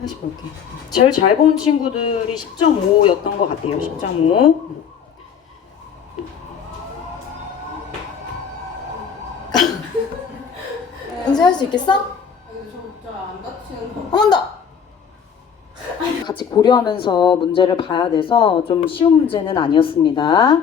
다시 볼게. 제일 잘 본 친구들이 10.5였던 것 같아요. 10.5. 은세 할 수 있겠어? 저안 다치는 거. 한 번 더! 같이 고려하면서 문제를 봐야 돼서 좀 쉬운 문제는 아니었습니다.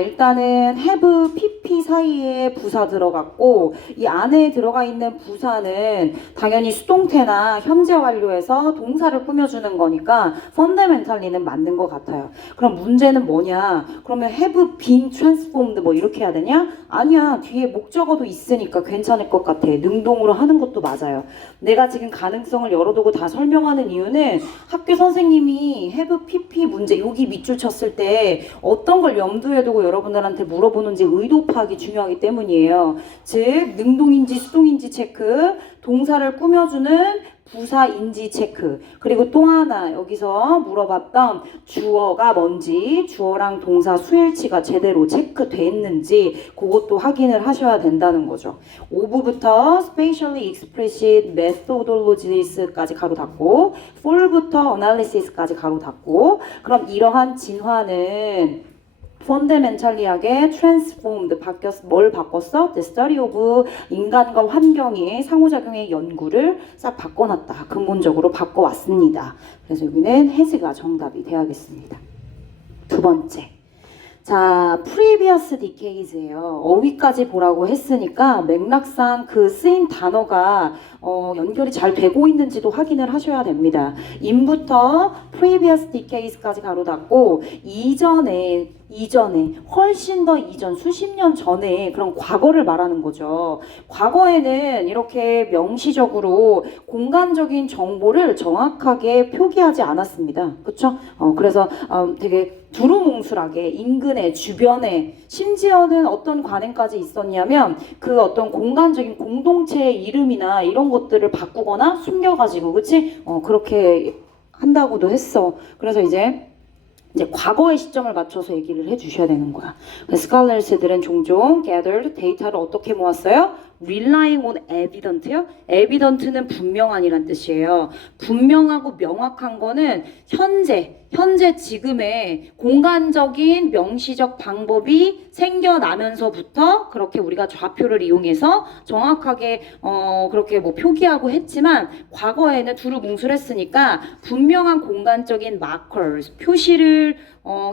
일단은 have, pp 사이에 부사 들어갔고 이 안에 들어가 있는 부사는 당연히 수동태나 현재 완료에서 동사를 꾸며주는 거니까 fundamentally는 맞는 것 같아요. 그럼 문제는 뭐냐? 그러면 have been transformed 뭐 이렇게 해야 되냐? 아니야. 뒤에 목적어도 있으니까 괜찮을 것 같아. 능동으로 하는 것도 맞아요. 내가 지금 가능성을 열어두고 다 설명하는 이유는 학교 선생님이 have pp 문제 여기 밑줄 쳤을 때 어떤 걸 염두에 두고 여러분들한테 물어보는지 의도 파악이 중요하기 때문이에요. 즉 능동인지 수동인지 체크, 동사를 꾸며주는 부사인지 체크, 그리고 또 하나 여기서 물어봤던 주어가 뭔지, 주어랑 동사 수일치가 제대로 체크됐는지 그것도 확인을 하셔야 된다는 거죠. 5부부터 spatially explicit methodologies까지 가로 닫고 4부터 analysis까지 가로 닫고, 그럼 이러한 진화는 펀더멘탈리하게 transformed 뭘 바꿨어? The study of 인간과 환경의 상호작용의 연구를 싹 바꿔놨다. 근본적으로 바꿔왔습니다. 그래서 여기는 has가 정답이 되어야겠습니다. 두 번째. 자, previous decades예요. 어휘까지 보라고 했으니까 맥락상 그 쓰인 단어가 연결이 잘 되고 있는지도 확인을 하셔야 됩니다. in부터 previous decades까지 가로 닫고 이전에 훨씬 더 이전 수십 년 전에 그런 과거를 말하는 거죠. 과거에는 이렇게 명시적으로 공간적인 정보를 정확하게 표기하지 않았습니다. 그렇죠? 그래서 되게 두루뭉술하게 인근에 주변에 심지어는 어떤 관행까지 있었냐면 그 어떤 공간적인 공동체의 이름이나 이런 것들을 바꾸거나 숨겨가지고 그치? 그렇게 한다고도 했어. 그래서 이제 과거의 시점을 맞춰서 얘기를 해주셔야 되는 거야. 스칼러스들은 종종 gathered 데이터를 어떻게 모았어요? relying on evident요? evident는 분명한이란 뜻이에요. 분명하고 명확한 거는 현재 지금의 공간적인 명시적 방법이 생겨나면서부터 그렇게 우리가 좌표를 이용해서 정확하게 그렇게 뭐 표기하고 했지만 과거에는 두루뭉술했으니까 분명한 공간적인 markers, 표시를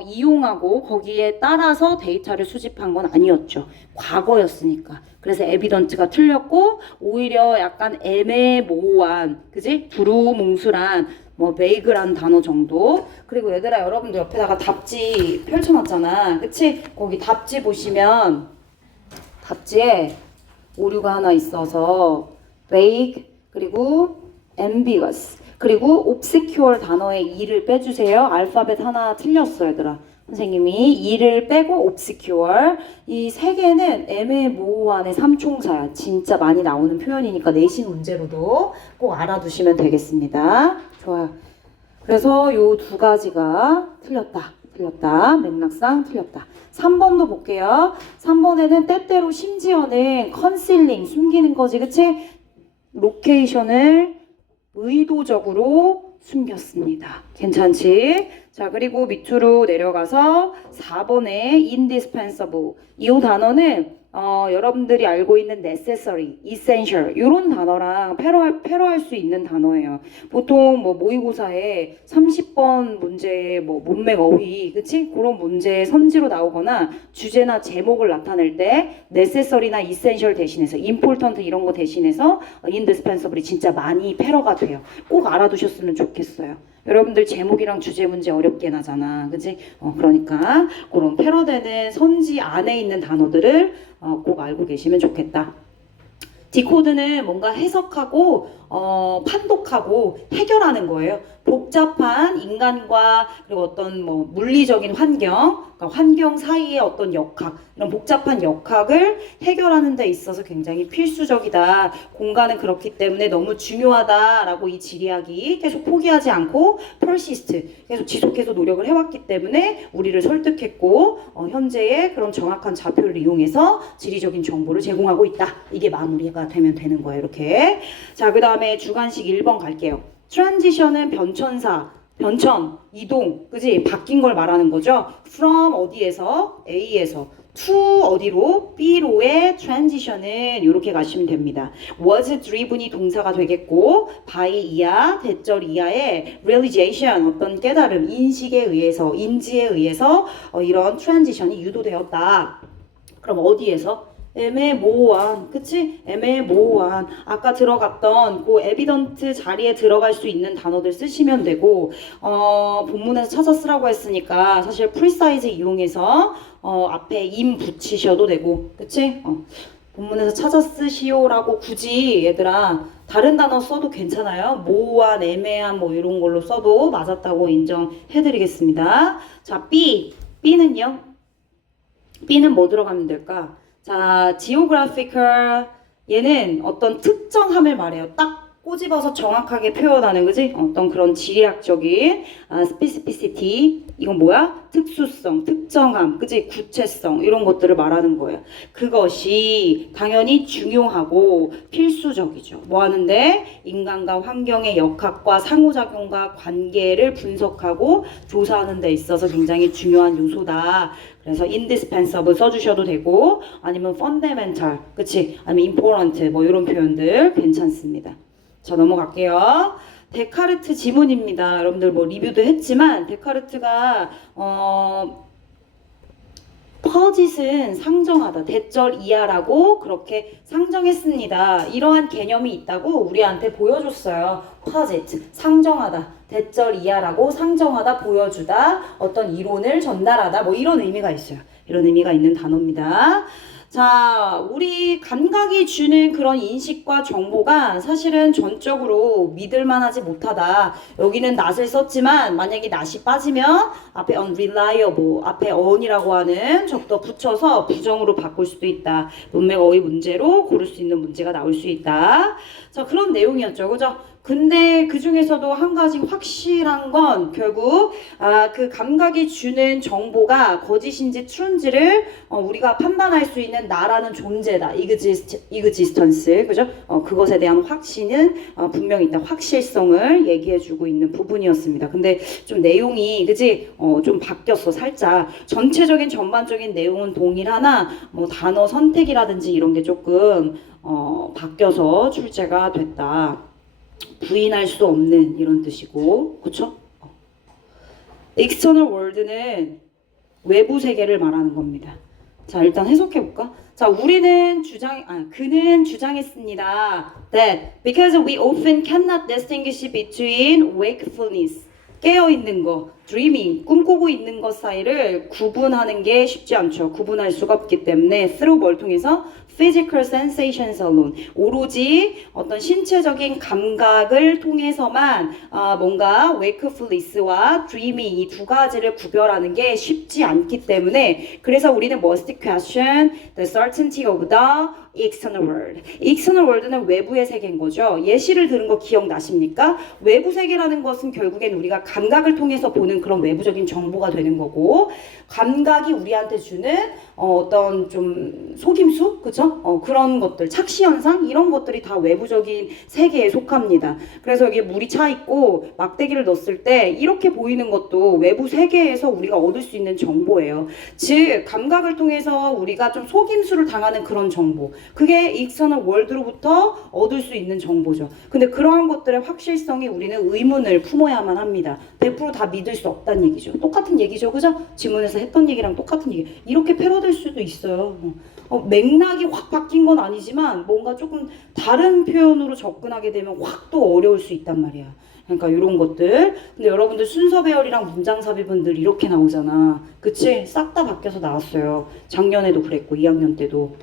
이용하고 거기에 따라서 데이터를 수집한 건 아니었죠. 과거였으니까. 그래서 에비던트가 틀렸고 오히려 약간 애매모호한, 그지? 두루뭉술한 뭐 베이글한 단어 정도. 그리고 얘들아 여러분들 옆에다가 답지 펼쳐놨잖아. 그치? 거기 답지 보시면 답지에 오류가 하나 있어서 vague 그리고 ambiguous 그리고 obscure 단어의 e를 빼주세요. 알파벳 하나 틀렸어 얘들아. 선생님이 e를 빼고 obscure, 이 세 개는 애매모호한의 삼총사야. 진짜 많이 나오는 표현이니까 내신 문제로도 꼭 알아두시면 되겠습니다. 좋아요. 그래서 요 두 가지가 틀렸다. 맥락상 틀렸다. 3번도 볼게요. 3번에는 때때로 심지어는 컨실링, 숨기는 거지, 그치? 로케이션을 의도적으로 숨겼습니다. 괜찮지? 자, 그리고 밑으로 내려가서 4번에 indispensable. 이 단어는 여러분들이 알고 있는 necessary, essential 이런 단어랑 패러할 수 있는 단어예요. 보통 뭐 모의고사에 30번 문제에 뭐 문맥 어휘, 그치? 그런 문제 선지로 나오거나 주제나 제목을 나타낼 때 necessary나 essential 대신해서 important 이런 거 대신해서 indispensable이 진짜 많이 패러가 돼요. 꼭 알아두셨으면 좋겠어요. 여러분들 제목이랑 주제 문제 어렵게 나잖아. 그치? 그러니까 그런 패러되는 선지 안에 있는 단어들을 꼭 알고 계시면 좋겠다. 디코드는 뭔가 해석하고 판독하고 해결하는 거예요. 복잡한 인간과 그리고 어떤 뭐 물리적인 환경, 그러니까 환경 사이의 어떤 역학, 이런 복잡한 역학을 해결하는 데 있어서 굉장히 필수적이다. 공간은 그렇기 때문에 너무 중요하다라고 이 지리학이 계속 포기하지 않고 persist, 계속 지속해서 노력을 해왔기 때문에 우리를 설득했고 현재의 그런 정확한 좌표를 이용해서 지리적인 정보를 제공하고 있다. 이게 마무리가 되면 되는 거예요. 이렇게. 자, 그 다음에 다음에 주관식 1번 갈게요. transition은 변천사, 변천, 이동, 그지? 바뀐 걸 말하는 거죠. from 어디에서? A에서 to 어디로? B로의 transition은 이렇게 가시면 됩니다. was driven이 동사가 되겠고 by 이하, 대절 이하의 realization 어떤 깨달음, 인식에 의해서, 인지에 의해서 이런 transition이 유도되었다. 그럼 어디에서? 애매모호한, 그치? 애매모호한. 아까 들어갔던 그 에비던트 자리에 들어갈 수 있는 단어들 쓰시면 되고, 본문에서 찾아 쓰라고 했으니까 사실 프리사이즈 이용해서 앞에 임 붙이셔도 되고, 그치? 본문에서 찾아 쓰시오라고 굳이 얘들아 다른 단어 써도 괜찮아요. 모호한, 애매한 뭐 이런 걸로 써도 맞았다고 인정해드리겠습니다. 자, B는요? B는 뭐 들어가면 될까? 자, geographical 얘는 어떤 특정함을 말해요. 딱 꼬집어서 정확하게 표현하는 거지? 어떤 그런 지리학적인 specificity 이건 뭐야? 특수성, 특정함, 그지? 구체성 이런 것들을 말하는 거예요. 그것이 당연히 중요하고 필수적이죠. 뭐 하는데? 인간과 환경의 역학과 상호작용과 관계를 분석하고 조사하는 데 있어서 굉장히 중요한 요소다. 그래서 indispensable 써주셔도 되고 아니면 fundamental, 그치? 아니면 important 뭐 이런 표현들 괜찮습니다. 자, 넘어갈게요. 데카르트 지문입니다. 여러분들 뭐 리뷰도 했지만 데카르트가 퍼짓은 상정하다, 대절 이하라고 그렇게 상정했습니다. 이러한 개념이 있다고 우리한테 보여줬어요. 퍼짓, 상정하다, 대절 이하라고 상정하다, 보여주다, 어떤 이론을 전달하다 뭐 이런 의미가 있어요. 이런 의미가 있는 단어입니다. 자, 우리 감각이 주는 그런 인식과 정보가 사실은 전적으로 믿을만하지 못하다. 여기는 not을 썼지만 만약에 not이 빠지면 앞에 unreliable, 앞에 on이라고 하는 적도 붙여서 부정으로 바꿀 수도 있다. 문맥 어휘 문제로 고를 수 있는 문제가 나올 수 있다. 자, 그런 내용이었죠. 그죠? 근데 그 중에서도 한 가지 확실한 건 결국 그 감각이 주는 정보가 거짓인지 트루인지를 우리가 판단할 수 있는 나라는 존재다. existence, 그죠? 그것에 대한 확신은 분명히 있다. 확실성을 얘기해주고 있는 부분이었습니다. 근데 좀 내용이, 그지? 좀 바뀌었어, 살짝. 전체적인 전반적인 내용은 동일하나 뭐 단어 선택이라든지 이런 게 조금 바뀌어서 출제가 됐다. 부인할 수 없는 이런 뜻이고, 그쵸? external world는 외부 세계를 말하는 겁니다. 자, 일단 해석해볼까? 자, 그는 주장했습니다. That because we often cannot distinguish between wakefulness, 깨어있는 거, dreaming, 꿈꾸고 있는 것 사이를 구분하는 게 쉽지 않죠. 구분할 수가 없기 때문에 through 뭘 통해서? physical sensations alone. 오로지 어떤 신체적인 감각을 통해서만 뭔가 wakefulness와 dreaming 이 두 가지를 구별하는 게 쉽지 않기 때문에 그래서 우리는 must question the certainty of the external world. external world는 외부의 세계인 거죠. 예시를 들은 거 기억나십니까? 외부 세계라는 것은 결국엔 우리가 감각을 통해서 보는 그런 외부적인 정보가 되는 거고 감각이 우리한테 주는 어떤 좀 속임수? 그쵸? 그런 것들, 착시 현상? 이런 것들이 다 외부적인 세계에 속합니다. 그래서 여기 물이 차 있고 막대기를 넣었을 때 이렇게 보이는 것도 외부 세계에서 우리가 얻을 수 있는 정보예요. 즉, 감각을 통해서 우리가 좀 속임수를 당하는 그런 정보. 그게 external world로부터 얻을 수 있는 정보죠. 근데 그러한 것들의 확실성이 우리는 의문을 품어야만 합니다. 100% 다 믿을 수 없다는 얘기죠. 똑같은 얘기죠. 그죠? 지문에서 했던 얘기랑 똑같은 얘기. 이렇게 패러될 수도 있어요. 맥락이 확 바뀐 건 아니지만 뭔가 조금 다른 표현으로 접근하게 되면 확 또 어려울 수 있단 말이야. 그러니까 이런 것들. 근데 여러분들 순서 배열이랑 문장 삽입은 늘 이렇게 나오잖아. 그치? 싹 다 바뀌어서 나왔어요. 작년에도 그랬고 2학년 때도.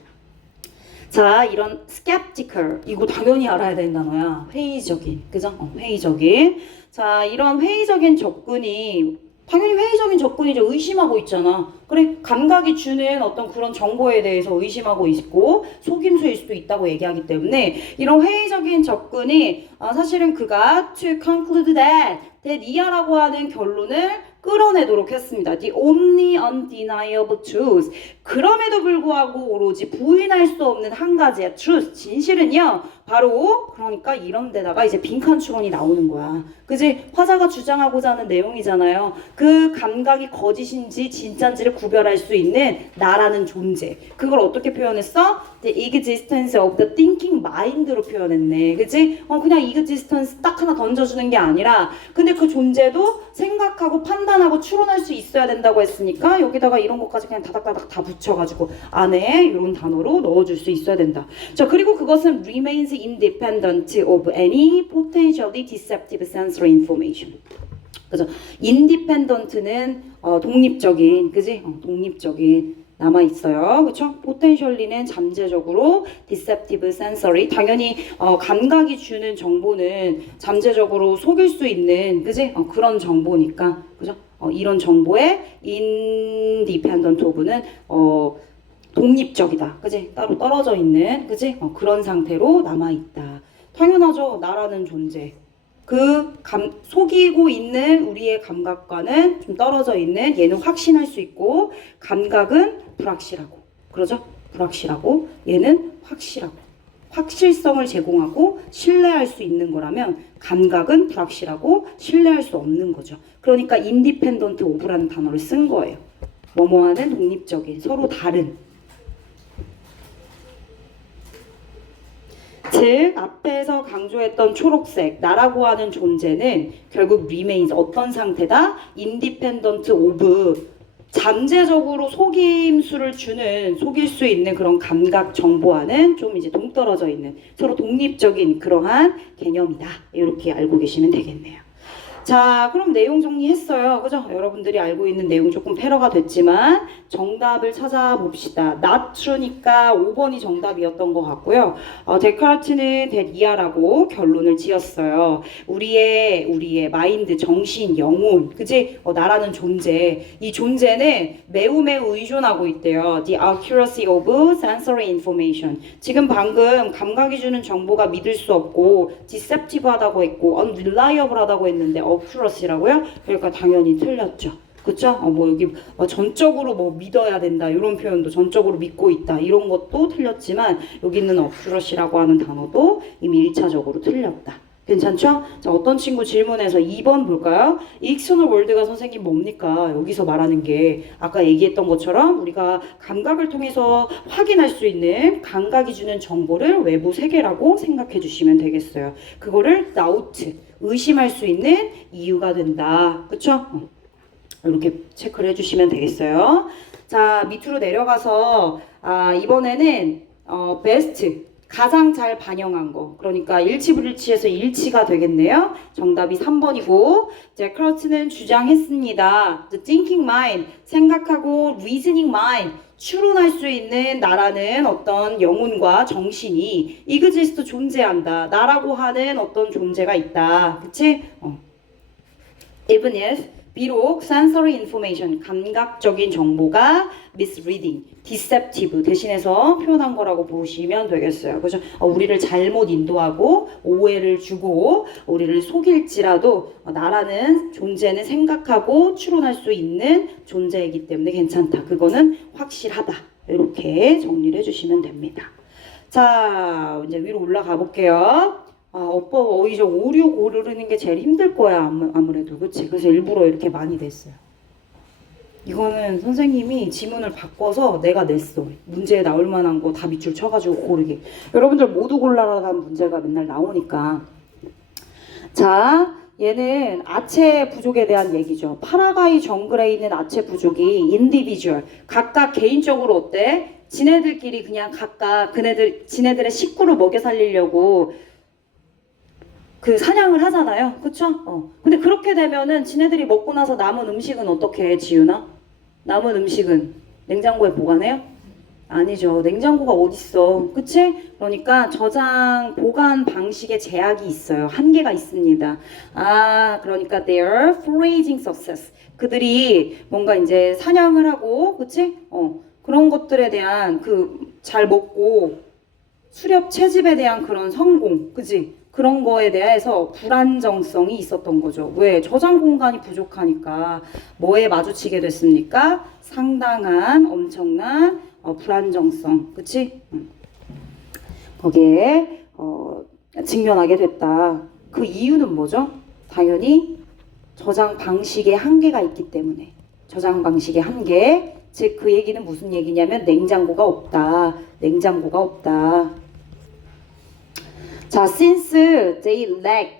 자, 이런 skeptical 이거 당연히 알아야 되는 단어야. 회의적인, 그죠? 회의적인. 자, 이런 회의적인 접근이 당연히 회의적인 접근이죠. 의심하고 있잖아. 그래, 감각이 주는 어떤 그런 정보에 대해서 의심하고 있고 속임수일 수도 있다고 얘기하기 때문에 이런 회의적인 접근이 사실은 그가 to conclude that 이하라고 하는 결론을 끌어내도록 했습니다. The only undeniable truth. 그럼에도 불구하고 오로지 부인할 수 없는 한 가지의 truth. 진실은요. 바로 그러니까 이런 데다가 이제 빈칸 추론이 나오는 거야. 그지? 화자가 주장하고자 하는 내용이잖아요. 그 감각이 거짓인지 진짜인지를 구별할 수 있는 나라는 존재. 그걸 어떻게 표현했어? The existence of the thinking mind로 표현했네. 그지? 그냥 existence 딱 하나 던져주는 게 아니라 근데 그 존재도 생각하고 판단하고 추론할 수 있어야 된다고 했으니까 여기다가 이런 것까지 그냥 다닥다닥 다 붙여가지고 안에 이런 단어로 넣어줄 수 있어야 된다. 자, 그리고 그것은 remains independent of any potentially deceptive sensory information. 그죠? independent는 독립적인, 그지? 독립적인 남아 있어요. 그렇죠? potentially는 잠재적으로 deceptive sensory 당연히 감각이 주는 정보는 잠재적으로 속일 수 있는, 그지? 그런 정보니까. 그죠? 이런 정보에 independent of는 독립적이다. 그지? 따로 떨어져 있는, 그지? 그런 상태로 남아 있다. 당연하죠. 나라는 존재. 속이고 있는 우리의 감각과는 좀 떨어져 있는 얘는 확신할 수 있고 감각은 불확실하고 그러죠? 불확실하고 얘는 확실하고 확실성을 제공하고 신뢰할 수 있는 거라면 감각은 불확실하고 신뢰할 수 없는 거죠. 그러니까 independent of라는 단어를 쓴 거예요. 뭐뭐하는 독립적인 서로 다른 즉 앞에서 강조했던 초록색 나라고 하는 존재는 결국 remains 어떤 상태다? independent of 잠재적으로 속임수를 주는 속일 수 있는 그런 감각 정보와는 좀 이제 동떨어져 있는 서로 독립적인 그러한 개념이다. 이렇게 알고 계시면 되겠네요. 자, 그럼 내용 정리했어요. 그죠? 여러분들이 알고 있는 내용 조금 패러가 됐지만 정답을 찾아봅시다. not true니까 5번이 정답이었던 것 같고요. 데카르트는 that 이하라고 결론을 지었어요. 우리의 마인드, 정신, 영혼, 그지? 나라는 존재. 이 존재는 매우 의존하고 있대요. The accuracy of sensory information. 지금 방금 감각이 주는 정보가 믿을 수 없고 deceptive하다고 했고 unreliable하다고 했는데 accuracy라고요? 그러니까 당연히 틀렸죠. 그쵸? 여기 전적으로 믿어야 된다 이런 표현도 전적으로 믿고 있다 이런 것도 틀렸지만 여기 있는 accuracy라고 하는 단어도 이미 1차적으로 틀렸다. 괜찮죠? 자, 어떤 친구 질문에서 2번 볼까요? 익스터널 월드가 선생님 뭡니까? 여기서 말하는 게 아까 얘기했던 것처럼 우리가 감각을 통해서 확인할 수 있는 감각이 주는 정보를 외부 세계라고 생각해 주시면 되겠어요. 그거를 doubt, 의심할 수 있는 이유가 된다. 그쵸? 이렇게 체크를 해주시면 되겠어요. 자, 밑으로 내려가서 이번에는 best 가장 잘 반영한 거. 그러니까 일치불일치해서 일치가 되겠네요. 정답이 3번이고 데카르트는 주장했습니다. The thinking mind, 생각하고 reasoning mind, 추론할 수 있는 나라는 어떤 영혼과 정신이 exist 존재한다. 나라고 하는 어떤 존재가 있다. 그치? Even if 비록 sensory information, 감각적인 정보가 misleading, deceptive 대신해서 표현한 거라고 보시면 되겠어요. 그죠? 우리를 잘못 인도하고 오해를 주고 우리를 속일지라도 나라는 존재는 생각하고 추론할 수 있는 존재이기 때문에 괜찮다. 그거는 확실하다. 이렇게 정리를 해주시면 됩니다. 자, 이제 위로 올라가 볼게요. 오빠가 이제 5, 6 고르는 게 제일 힘들 거야 아무래도 그치? 그래서 일부러 이렇게 많이 냈어요. 이거는 선생님이 지문을 바꿔서 내가 냈어. 문제에 나올 만한 거 다 밑줄 쳐가지고 고르기. 여러분들 모두 골라라는 문제가 맨날 나오니까. 자, 얘는 아체 부족에 대한 얘기죠. 파라과이 정글에 있는 아체 부족이 인디비주얼 각각 개인적으로 어때? 지네들끼리 그냥 각각 지네들의 식구를 먹여 살리려고 사냥을 하잖아요. 그쵸? 근데 그렇게 되면은 지네들이 먹고 나서 남은 음식은 어떻게 해, 지윤아? 남은 음식은 냉장고에 보관해요? 아니죠. 냉장고가 어딨어. 그치? 그러니까 저장, 보관 방식에 제약이 있어요. 한계가 있습니다. 그러니까 their foraging success. 그들이 뭔가 이제 사냥을 하고, 그치? 그런 것들에 대한 잘 먹고, 수렵 채집에 대한 그런 성공, 그치? 그런 거에 대해서 불안정성이 있었던 거죠. 왜? 저장 공간이 부족하니까 뭐에 마주치게 됐습니까? 상당한 엄청난 불안정성, 그치? 거기에 직면하게 됐다. 그 이유는 뭐죠? 당연히 저장 방식의 한계가 있기 때문에. 저장 방식의 한계, 즉 그 얘기는 무슨 얘기냐면 냉장고가 없다. 냉장고가 없다. 자, since they lack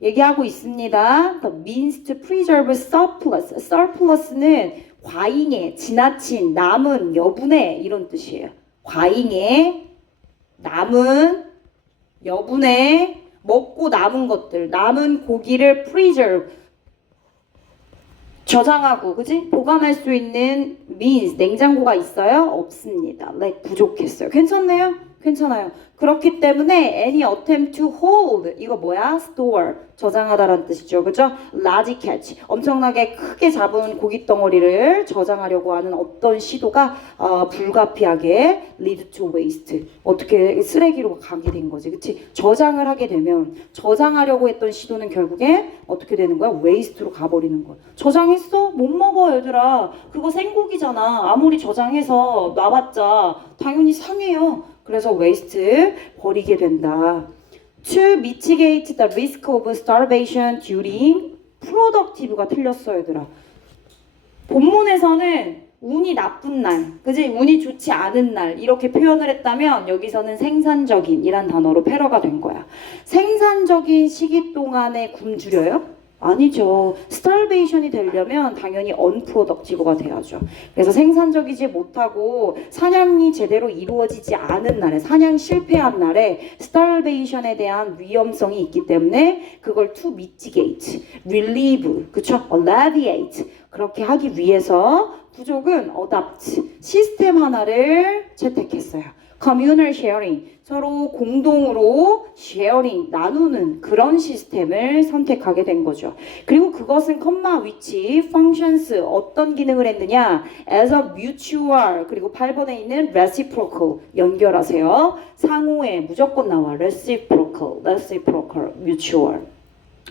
얘기하고 있습니다. The means to preserve surplus. surplus는 과잉의, 지나친, 남은, 여분의 이런 뜻이에요. 과잉의, 남은, 여분의, 먹고 남은 것들, 남은 고기를 preserve 저장하고, 그지? 보관할 수 있는 means, 냉장고가 있어요? 없습니다. like 부족했어요. 괜찮네요? 괜찮아요. 그렇기 때문에 any attempt to hold 이거 뭐야? store 저장하다라는 뜻이죠. 그죠? large catch 엄청나게 크게 잡은 고기 덩어리를 저장하려고 하는 어떤 시도가 불가피하게 lead to waste 어떻게 쓰레기로 가게 된 거지. 그치? 저장을 하게 되면 저장하려고 했던 시도는 결국에 어떻게 되는 거야? waste로 가버리는 거야. 저장했어? 못 먹어 얘들아. 그거 생고기잖아. 아무리 저장해서 놔봤자 당연히 상해요. 그래서 waste 버리게 된다. To mitigate the risk of starvation during productive가 틀렸어 얘들아. 본문에서는 운이 나쁜 날, 그지? 운이 좋지 않은 날 이렇게 표현을 했다면 여기서는 생산적인 이란 단어로 패러가 된 거야. 생산적인 시기 동안에 굶주려요? 아니죠. 스타베이션이 되려면 당연히 언프로덕티브가 돼야죠. 그래서 생산적이지 못하고 사냥이 제대로 이루어지지 않은 날에 사냥 실패한 날에 스타베이션에 대한 위험성이 있기 때문에 그걸 to mitigate, relieve, 그쵸? alleviate 그렇게 하기 위해서 부족은 adopt 시스템 하나를 채택했어요. communal sharing 서로 공동으로 sharing 나누는 그런 시스템을 선택하게 된 거죠. 그리고 그것은 컴마 위치 functions 어떤 기능을 했느냐 as a mutual 그리고 8번에 있는 reciprocal 연결하세요. 상호에 무조건 나와 reciprocal mutual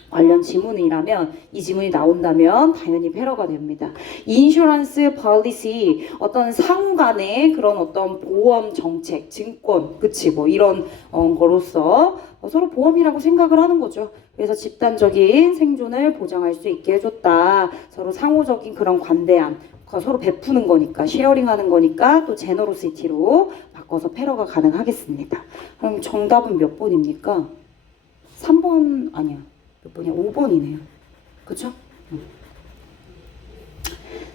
관련 지문이라면 이 지문이 나온다면 당연히 패러가 됩니다. 인슈런스 폴리시 어떤 상호 간의 그런 어떤 보험 정책, 증권, 그치 뭐 이런 거로서 서로 보험이라고 생각을 하는 거죠. 그래서 집단적인 생존을 보장할 수 있게 해줬다. 서로 상호적인 그런 관대함, 서로 베푸는 거니까, 쉐어링하는 거니까 또 제너로시티로 바꿔서 패러가 가능하겠습니다. 그럼 정답은 몇 번입니까? 3번 아니야. 몇 번이야? 5번이네요. 그쵸?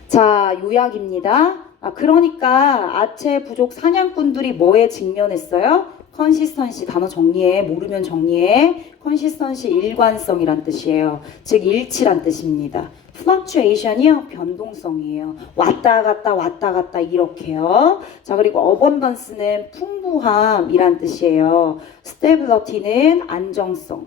자, 요약입니다. 그러니까 아체 부족 사냥꾼들이 뭐에 직면했어요? 컨시스턴시 단어 정리해. 모르면 정리해. 컨시스턴시 일관성이란 뜻이에요. 즉 일치란 뜻입니다. 플럭추에이션이요 변동성이에요. 왔다 갔다 이렇게요. 자 그리고 어번던스는 풍부함이란 뜻이에요. 스테빌러티는 안정성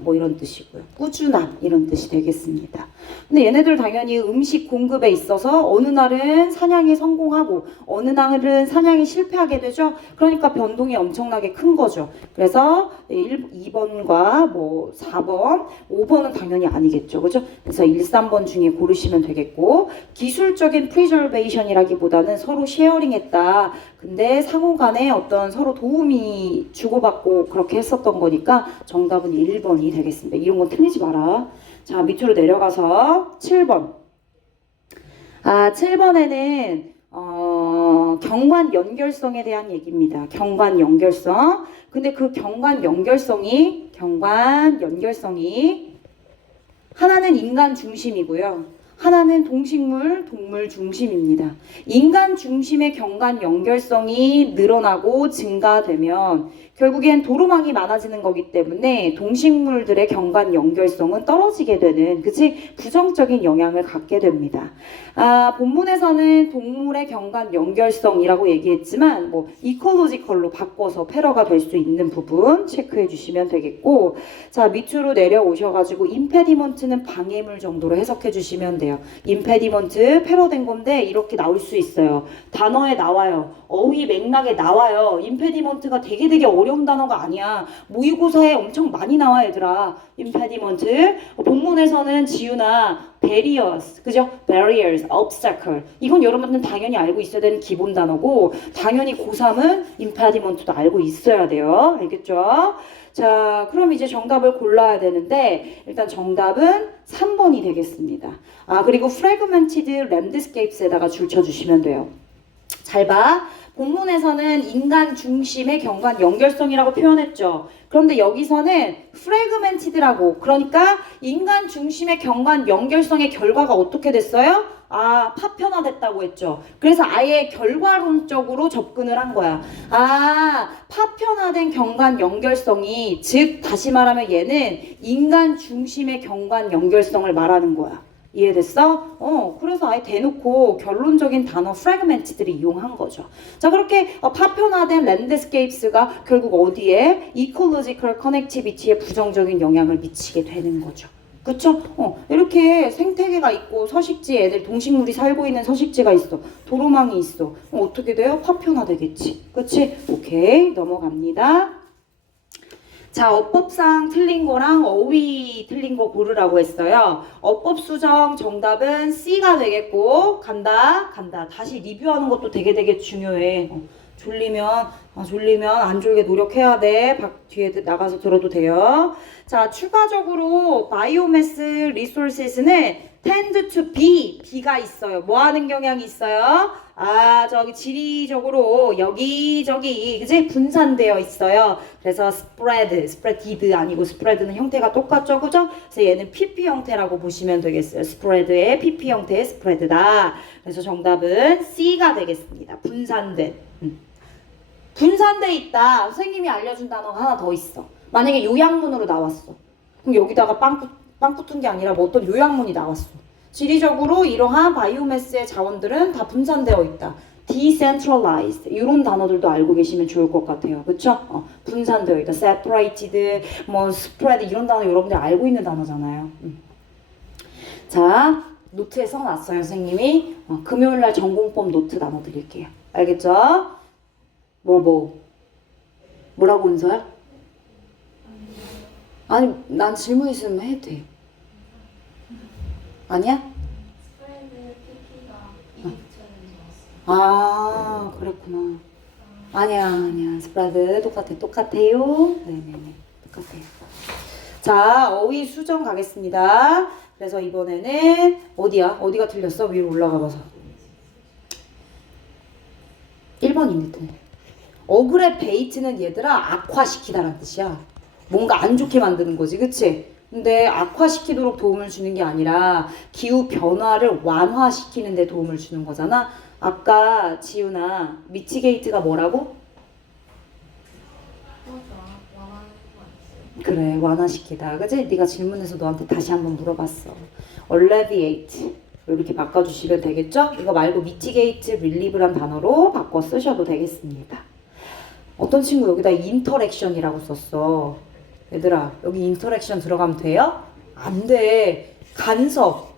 뭐 이런 뜻이고요. 꾸준함 이런 뜻이 되겠습니다. 근데 얘네들 당연히 음식 공급에 있어서 어느 날은 사냥이 성공하고 어느 날은 사냥이 실패하게 되죠. 그러니까 변동이 엄청나게 큰 거죠. 그래서 2번과 뭐 4번, 5번은 당연히 아니겠죠. 그죠? 그래서 1, 3번 중에 고르시면 되겠고 기술적인 프리저베이션이라기보다는 서로 쉐어링했다. 근데 상호 간에 어떤 서로 도움이 주고받고 그렇게 했었던 거니까 정답은 1번이 되겠습니다. 이런 건 틀리지 마라. 자, 밑으로 내려가서 7번. 7번에는 경관 연결성에 대한 얘기입니다. 경관 연결성. 근데 그 경관 연결성이 하나는 인간 중심이고요. 하나는 동식물, 동물 중심입니다. 인간 중심의 경관 연결성이 늘어나고 증가되면 결국엔 도루망이 많아지는 거기 때문에 동식물들의 경관 연결성은 떨어지게 되는 부정적인 영향을 갖게 됩니다. 본문에서는 동물의 경관 연결성이라고 얘기했지만 뭐 이콜로지컬로 바꿔서 패러가 될 수 있는 부분 체크해 주시면 되겠고 자 밑으로 내려오셔가지고 임페디먼트는 방해물 정도로 해석해 주시면 돼요. 임페디먼트 패러된 건데 이렇게 나올 수 있어요. 단어에 나와요. 어휘 맥락에 나와요. 임페디먼트가 되게 어려운 단어가 아니야. 모의고사에 엄청 많이 나와 얘들아. impediment. 본문에서는 지우나 barriers, 그죠? barriers, obstacle. 이건 여러분들은 당연히 알고 있어야 되는 기본 단어고 당연히 고3은 impediment도 알고 있어야 돼요. 알겠죠? 자, 그럼 이제 정답을 골라야 되는데 일단 정답은 3번이 되겠습니다. 아, 그리고 fragmented landscapes에다가 줄 쳐주시면 돼요. 잘 봐. 본문에서는 인간 중심의 경관 연결성이라고 표현했죠. 그런데 여기서는 fragmented라고, 그러니까 인간 중심의 경관 연결성의 결과가 어떻게 됐어요? 아, 파편화됐다고 했죠. 그래서 아예 결과론적으로 접근을 한 거야. 아, 파편화된 경관 연결성이, 즉 다시 말하면 얘는 인간 중심의 경관 연결성을 말하는 거야. 이해됐어? 그래서 아예 대놓고 결론적인 단어 fragment들을 이용한 거죠. 자, 그렇게 파편화된 landscapes가 결국 어디에? ecological connectivity에 부정적인 영향을 미치게 되는 거죠. 그쵸? 이렇게 생태계가 있고 서식지, 애들 동식물이 살고 있는 서식지가 있어. 도로망이 있어. 어떻게 돼요? 파편화되겠지. 그치? 오케이, 넘어갑니다. 자, 어법상 틀린 거랑 어휘 틀린 거 고르라고 했어요. 어법 수정 정답은 C가 되겠고, 간다. 다시 리뷰하는 것도 되게 중요해. 졸리면 안 졸게 노력해야 돼. 뒤에 나가서 들어도 돼요. 자, 추가적으로 biomass resources는 tend to be, B가 있어요. 뭐 하는 경향이 있어요? 아, 저기 지리적으로 여기저기, 그지? 분산되어 있어요. 그래서 spreaded 아니고 spread는 형태가 똑같죠, 그죠? 그래서 얘는 PP 형태라고 보시면 되겠어요. spread의 PP 형태의 spread다. 그래서 정답은 C가 되겠습니다. 분산돼 있다. 선생님이 알려준 단어가 하나 더 있어. 만약에 요약문으로 나왔어. 그럼 여기다가 빵 붙은 게 아니라 뭐 어떤 요약문이 나왔어. 지리적으로 이러한 바이오매스의 자원들은 다 분산되어 있다. decentralized 이런 단어들도 알고 계시면 좋을 것 같아요. 그쵸? 분산되어 있다. separated, 뭐 spread 이런 단어 여러분들 알고 있는 단어잖아요. 자, 노트에 써놨어요. 선생님이. 금요일날 전공법 노트 나눠 드릴게요. 알겠죠? 뭐라고 은서야? 아니, 난 질문 있으면 해도 돼. 아니야? 스프레드 PP가 200차례 나왔어. 아, 그랬구나. 아니야. 스프레드 똑같아요. 네네네. 똑같아요. 자, 어휘 수정 가겠습니다. 그래서 이번에는 어디가 틀렸어? 위로 올라가 봐서. 1번입니다. 어그레 베이트는 얘들아 악화시키다라는 뜻이야. 뭔가 안 좋게 만드는 거지, 그치? 근데 악화시키도록 도움을 주는 게 아니라 기후 변화를 완화시키는 데 도움을 주는 거잖아. 아까 지우나 미티게이트가 뭐라고? 그래, 완화시키다. 그치? 네가 질문해서 너한테 다시 한번 물어봤어. alleviate 이렇게 바꿔주시면 되겠죠? 이거 말고 mitigate, relieve란 단어로 바꿔 쓰셔도 되겠습니다. 어떤 친구 여기다 interaction이라고 썼어. 얘들아, 여기 인터랙션 들어가면 돼요? 안 돼. 간섭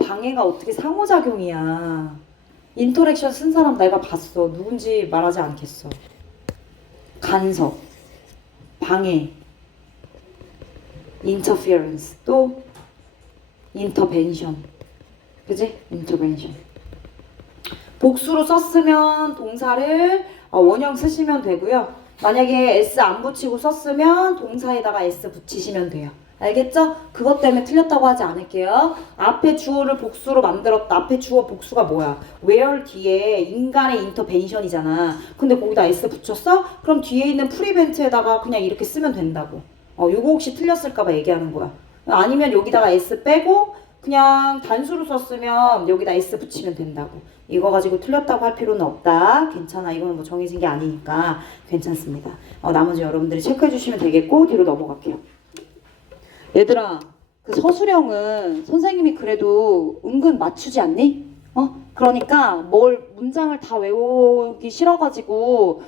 방해가 어떻게 상호작용이야. 인터랙션 쓴 사람 내가 봤어. 누군지 말하지 않겠어. 간섭, 방해, interference, 또 intervention. 그지? intervention. 복수로 썼으면 동사를 원형 쓰시면 되고요. 만약에 S 안 붙이고 썼으면 동사에다가 S 붙이시면 돼요. 알겠죠? 그것 때문에 틀렸다고 하지 않을게요. 앞에 주어를 복수로 만들었다. 앞에 주어 복수가 뭐야? where 뒤에 인간의 인터벤션이잖아. 근데 거기다 S 붙였어? 그럼 뒤에 있는 프리벤트에다가 그냥 이렇게 쓰면 된다고. 요거 혹시 틀렸을까봐 얘기하는 거야. 아니면 여기다가 S 빼고 그냥 단수로 썼으면 여기다 S 붙이면 된다고. 이거 가지고 틀렸다고 할 필요는 없다. 괜찮아. 이거는 뭐 정해진 게 아니니까 괜찮습니다. 나머지 여러분들이 체크해 주시면 되겠고 뒤로 넘어갈게요. 얘들아, 그 서술형은 선생님이 그래도 은근 맞추지 않니? 그러니까 문장을 다 외우기 싫어가지고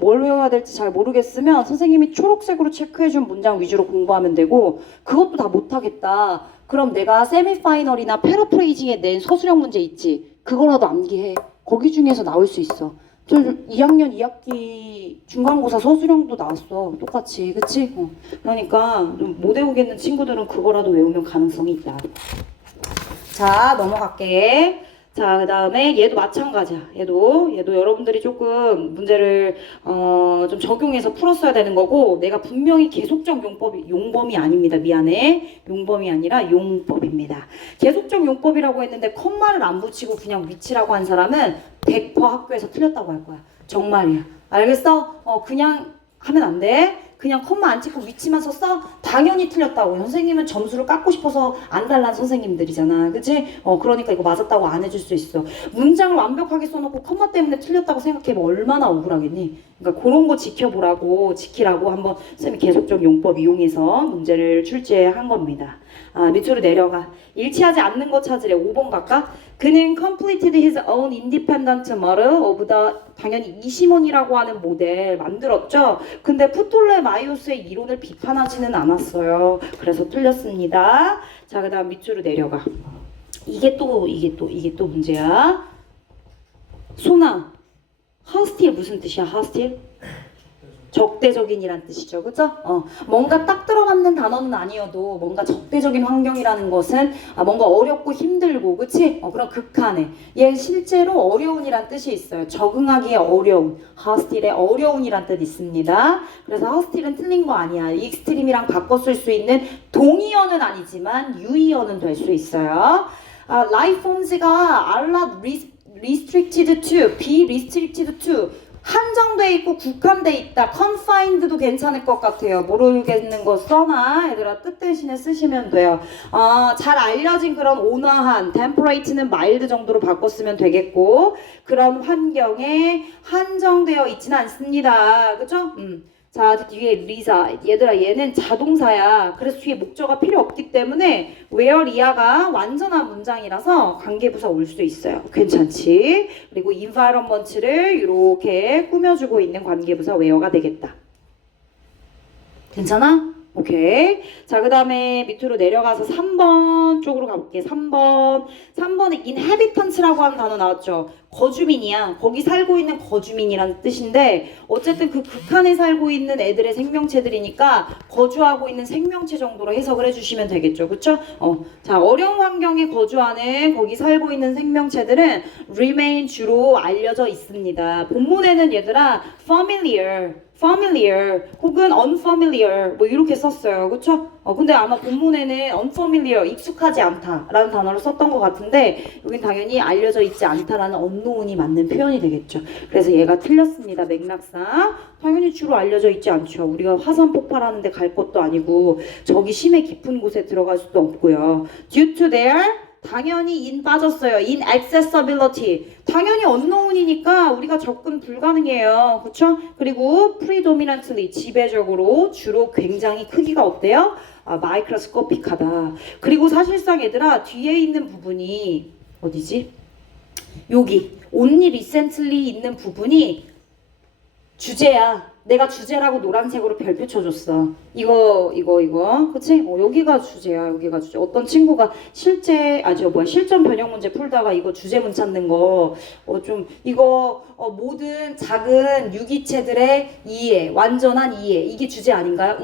뭘 외워야 될지 잘 모르겠으면 선생님이 초록색으로 체크해준 문장 위주로 공부하면 되고, 그것도 다 못하겠다. 그럼 내가 세미파이널이나 패러프레이징에 낸 서술형 문제 있지? 그거라도 암기해. 거기 중에서 나올 수 있어. 저 2학년 2학기 중간고사 서술형도 나왔어. 똑같이. 그치? 그러니까 좀 못 외우겠는 친구들은 그거라도 외우면 가능성이 있다. 자, 넘어갈게. 자, 그 다음에 얘도 마찬가지야. 얘도 여러분들이 조금 문제를 좀 적용해서 풀었어야 되는 거고, 내가 분명히 계속적 용범이 아닙니다. 미안해. 용범이 아니라 용법입니다. 계속적 용법이라고 했는데 컴마를 안 붙이고 그냥 위치라고 한 사람은 100% 학교에서 틀렸다고 할 거야. 정말이야. 알겠어? 그냥 하면 안 돼. 그냥 컴마 안 찍고 위치만 썼어? 당연히 틀렸다고. 선생님은 점수를 깎고 싶어서 안 달란 선생님들이잖아. 그치? 그러니까 이거 맞았다고 안 해줄 수 있어. 문장을 완벽하게 써놓고 컴마 때문에 틀렸다고 생각해보면 얼마나 억울하겠니? 그러니까 그런 거 지키라고 한번 선생님이 계속적 용법 이용해서 문제를 출제한 겁니다. 밑으로 내려가. 일치하지 않는 거 찾으래. 5번 갈까? 그는 completed his own independent model of the 당연히 이시몬이라고 하는 모델 만들었죠. 근데 프톨레마이오스의 이론을 비판하지는 않았어요. 그래서 틀렸습니다. 자, 그다음 밑으로 내려가. 이게 또 문제야. 소나, hostile 무슨 뜻이야? hostile? 적대적인이란 뜻이죠. 그죠? 뭔가 딱 들어맞는 단어는 아니어도 뭔가 적대적인 환경이라는 것은 뭔가 어렵고 힘들고, 그치? 그런 극한에. 얘 실제로 어려운이란 뜻이 있어요. 적응하기에 어려운. hostile의 어려운이란 뜻 있습니다. 그래서 hostile은 틀린 거 아니야. extreme이랑 바꿔 쓸 수 있는 동의어는 아니지만 유의어는 될 수 있어요. life forms,가 are not restricted to, be restricted to. 한정돼 있고 국한돼 있다. confined도 괜찮을 것 같아요. 모르겠는 거 써놔. 얘들아 뜻 대신에 쓰시면 돼요. 잘 알려진 그런 온화한 temperate는 mild 정도로 바꿔 쓰면 되겠고, 그런 환경에 한정되어 있지는 않습니다. 그죠? 자, 뒤에 리사. 얘들아 얘는 자동사야. 그래서 뒤에 목적어가 필요 없기 때문에 where 이하가 완전한 문장이라서 관계부사 올 수 있어요. 괜찮지? 그리고 environment를 이렇게 꾸며주고 있는 관계부사 where가 되겠다. 괜찮아? 오케이. 자, 그 다음에 밑으로 내려가서 3번 쪽으로 가볼게. 3번에 inhabitants라고 하는 단어 나왔죠. 거주민이야. 거기 살고 있는 거주민이라는 뜻인데, 어쨌든 그 극한에 살고 있는 애들의 생명체들이니까 거주하고 있는 생명체 정도로 해석을 해주시면 되겠죠. 그쵸? 자, 어려운 환경에 거주하는 거기 살고 있는 생명체들은 remain 주로 알려져 있습니다. 본문에는 얘들아 familiar 혹은 unfamiliar 뭐 이렇게 썼어요. 그쵸? 근데 아마 본문에는 unfamiliar, 익숙하지 않다라는 단어를 썼던 것 같은데, 여긴 당연히 알려져 있지 않다라는 unknown이 맞는 표현이 되겠죠. 그래서 얘가 틀렸습니다. 맥락상. 당연히 주로 알려져 있지 않죠. 우리가 화산 폭발하는데 갈 것도 아니고 저기 심해 깊은 곳에 들어갈 수도 없고요. due to their 당연히 in 빠졌어요. inaccessibility. 당연히 unknown이니까 우리가 접근 불가능해요. 그쵸? 그리고 predominantly 지배적으로 주로 굉장히 크기가 어때요? 마이크로스코픽하다. 그리고 사실상 얘들아 뒤에 있는 부분이 어디지? 여기 only recently 있는 부분이 주제야. 내가 주제라고 노란색으로 별표 쳐줬어. 이거. 그치? 여기가 주제야. 여기가 주제. 어떤 친구가 실전 변형 문제 풀다가 이거 주제문 찾는 거, 모든 작은 유기체들의 이해, 완전한 이해. 이게 주제 아닌가요?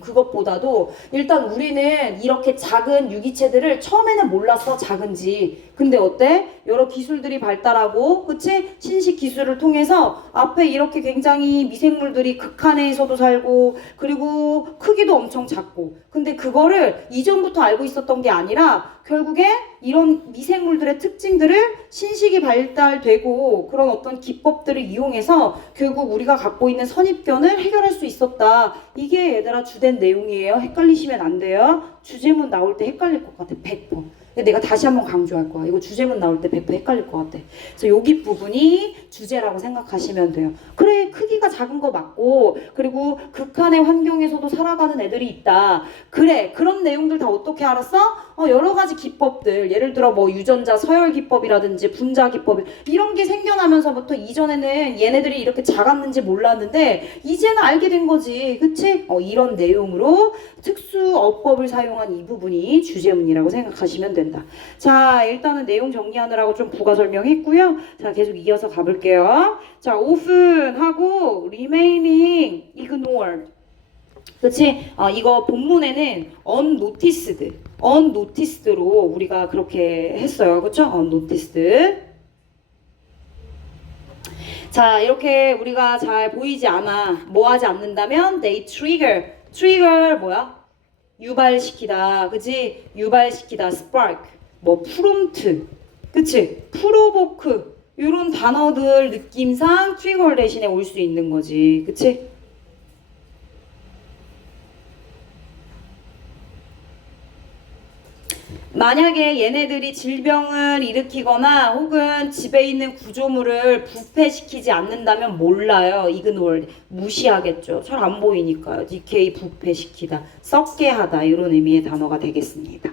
그것보다도 일단 우리는 이렇게 작은 유기체들을 처음에는 몰랐어. 작은지. 근데 어때? 여러 기술들이 발달하고, 그치? 신식 기술을 통해서 앞에 이렇게 굉장히 미생물들이 극한에서도 살고, 그리고 크기도 엄청 작고. 근데 그거를 이전부터 알고 있었던 게 아니라 결국에 이런 미생물들의 특징들을 신식이 발달되고 그런 어떤 기법들을 이용해서 결국 우리가 갖고 있는 선입견을 해결할 수 있었다. 이게 얘들아 주된 내용이에요. 헷갈리시면 안 돼요. 주제문 나올 때 헷갈릴 것 같아. 100%. 내가 다시 한번 강조할 거야. 이거 주제문 나올 때 100% 헷갈릴 것 같아. 그래서 여기 부분이 주제라고 생각하시면 돼요. 그래, 크기가 작은 거 맞고, 그리고 극한의 환경에서도 살아가는 애들이 있다. 그래, 그런 내용들 다 어떻게 알았어? 여러 가지 기법들, 예를 들어 뭐 유전자 서열 기법이라든지 분자 기법, 이런 게 생겨나면서부터 이전에는 얘네들이 이렇게 작았는지 몰랐는데 이제는 알게 된 거지. 그치? 이런 내용으로 특수 어법을 사용한 이 부분이 주제문이라고 생각하시면 된다. 된다. 자, 일단은 내용 정리하느라고 좀 부가 설명했고요. 자, 계속 이어서 가볼게요. 자, often 하고 remaining ignored. 그치? 이거 본문에는 unnoticed로 우리가 그렇게 했어요. 그쵸? unnoticed. 자, 이렇게 우리가 잘 보이지 않아. 뭐 하지 않는다면 they trigger 뭐야? 유발시키다. 그치? 유발시키다. spark. 뭐 prompt. 그치? provoke. 이런 단어들 느낌상 trigger 대신에 올 수 있는 거지. 그치? 만약에 얘네들이 질병을 일으키거나 혹은 집에 있는 구조물을 부패시키지 않는다면 몰라요. ignore, 무시하겠죠. 잘 안 보이니까요. decay, 부패시키다, 썩게 하다 이런 의미의 단어가 되겠습니다.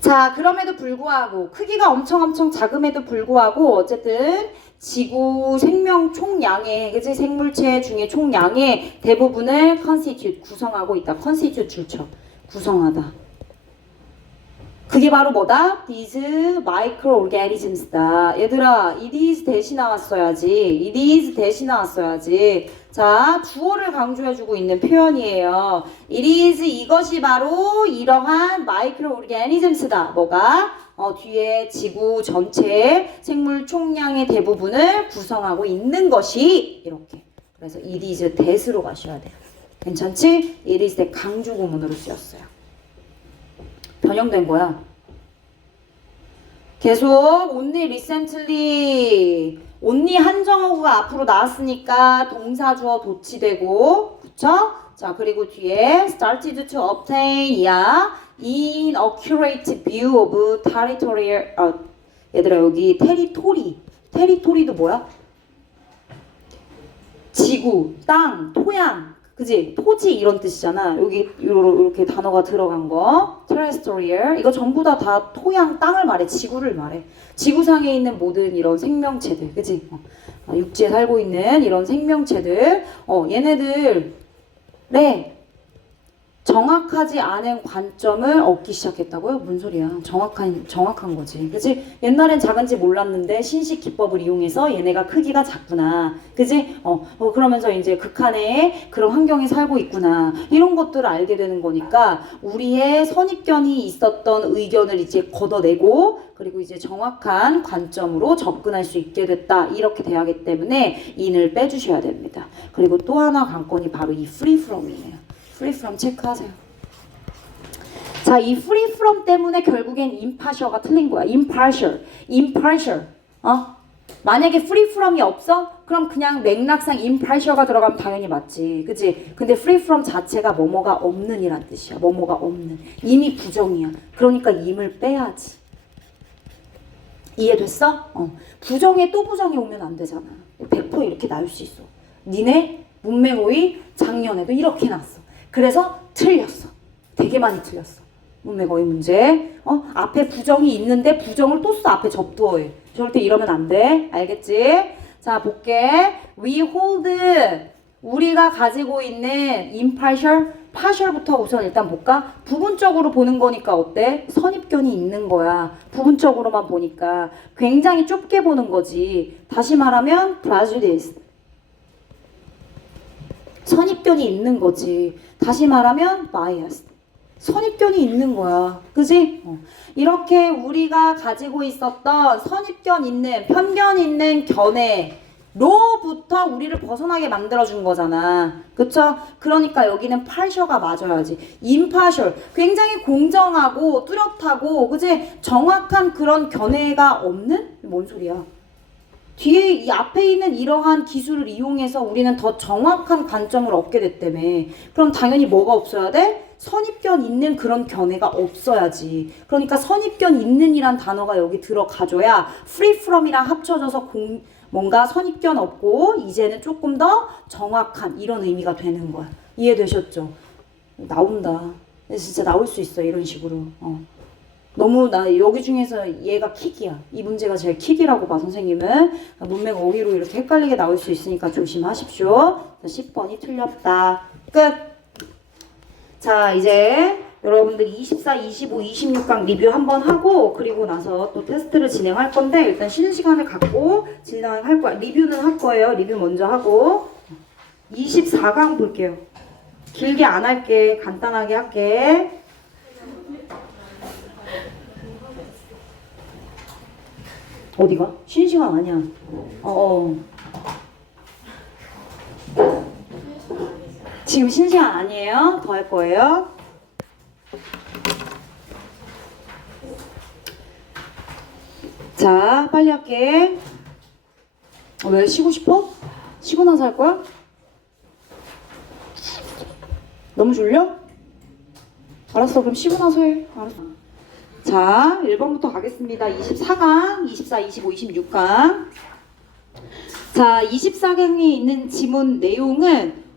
자, 그럼에도 불구하고 크기가 엄청 작음에도 불구하고 어쨌든 지구 생명 총량의 그치? 생물체 중에 총량의 대부분을 constitute, 구성하고 있다. constitute 줄쳐, 구성하다. 그게 바로 뭐다? These microorganisms다. 얘들아, it is 대신 나왔어야지. it is 대신 나왔어야지. 자, 주어를 강조해주고 있는 표현이에요. it is 이것이 바로 이러한 microorganisms다. 뭐가? 뒤에 지구 전체 생물 총량의 대부분을 구성하고 있는 것이 이렇게. 그래서 it is that으로 가셔야 돼요. 괜찮지? it is that 강조 구문으로 쓰였어요. 변형된 거야. 계속 only recently only 한정어가 앞으로 나왔으니까 동사주어 도치되고 그쵸? 자 그리고 뒤에 started to obtain 야 inaccurate view of territorial 얘들아 여기 테리토리도 뭐야? 지구, 땅, 토양 그지? 토지 이런 뜻이잖아. 여기 이렇게 단어가 들어간 거. terrestrial. 이거 전부 다 토양, 땅을 말해. 지구를 말해. 지구상에 있는 모든 이런 생명체들. 그지? 육지에 살고 있는 이런 생명체들. 얘네들 네. 정확하지 않은 관점을 얻기 시작했다고요? 뭔 소리야? 정확한 거지. 그치? 옛날엔 작은지 몰랐는데 신식 기법을 이용해서 얘네가 크기가 작구나. 그치? 그러면서 이제 극한의 그런 환경에 살고 있구나. 이런 것들을 알게 되는 거니까 우리의 선입견이 있었던 의견을 이제 걷어내고 그리고 이제 정확한 관점으로 접근할 수 있게 됐다. 이렇게 돼야 하기 때문에 in을 빼주셔야 됩니다. 그리고 또 하나 관건이 바로 이 free from이에요. free from 체크하세요. 자, 이 free from 때문에 결국엔 impartial가 틀린 거야. impartial. 만약에 free from이 없어? 그럼 그냥 맥락상 impartial가 들어가면 당연히 맞지. 그치? 근데 free from 자체가 뭐뭐가 없는 이란 뜻이야. 뭐뭐가 없는. 임이 부정이야. 그러니까 임을 빼야지. 이해됐어? 부정에 또 부정이 오면 안 되잖아. 100% 이렇게 나올 수 있어. 니네 문맹오이 작년에도 이렇게 났어. 그래서 틀렸어. 되게 많이 틀렸어. 문맥어휘 문제. 앞에 부정이 있는데 부정을 또 써. 앞에 접두어에. 절대 이러면 안 돼. 알겠지? 자, 볼게. We hold. 우리가 가지고 있는 impartial. partial부터 우선 일단 볼까? 부분적으로 보는 거니까 어때? 선입견이 있는 거야. 부분적으로만 보니까. 굉장히 좁게 보는 거지. 다시 말하면 prejudice. 선입견이 있는 거지. 다시 말하면 bias. 선입견이 있는 거야. 그지? 이렇게 우리가 가지고 있었던 선입견 있는, 편견 있는 견해로부터 우리를 벗어나게 만들어준 거잖아. 그쵸? 그러니까 여기는 partial가 맞아야지. impartial. 굉장히 공정하고 뚜렷하고, 그지? 정확한 그런 견해가 없는? 뭔 소리야? 뒤에 이 앞에 있는 이러한 기술을 이용해서 우리는 더 정확한 관점을 얻게 됐다며. 그럼 당연히 뭐가 없어야 돼? 선입견 있는 그런 견해가 없어야지. 그러니까 선입견 있는이란 단어가 여기 들어가줘야 free from이랑 합쳐져서 뭔가 선입견 없고 이제는 조금 더 정확한 이런 의미가 되는 거야. 이해되셨죠? 나온다. 진짜 나올 수 있어 이런 식으로. 너무 나 여기 중에서 얘가 킥이야. 이 문제가 제일 킥이라고 봐 선생님은. 문맥 어휘로 이렇게 헷갈리게 나올 수 있으니까 조심하십시오. 10번이 틀렸다. 끝. 자 이제 여러분들 24, 25, 26강 리뷰 한번 하고 그리고 나서 또 테스트를 진행할 건데 일단 쉬는 시간을 갖고 진행할 거야. 리뷰는 할 거예요. 리뷰 먼저 하고 24강 볼게요. 길게 안 할게. 간단하게 할게. 어디가? 쉬는 시간 아니야. 지금 쉬는 시간 아니에요. 더 할 거예요. 자, 빨리 할게. 왜 쉬고 싶어? 쉬고 나서 할 거야? 너무 졸려? 알았어, 그럼 쉬고 나서 해. 알았어. 자, 1번부터 가겠습니다. 24강, 24, 25, 26강. 자, 24강에 있는 지문 내용은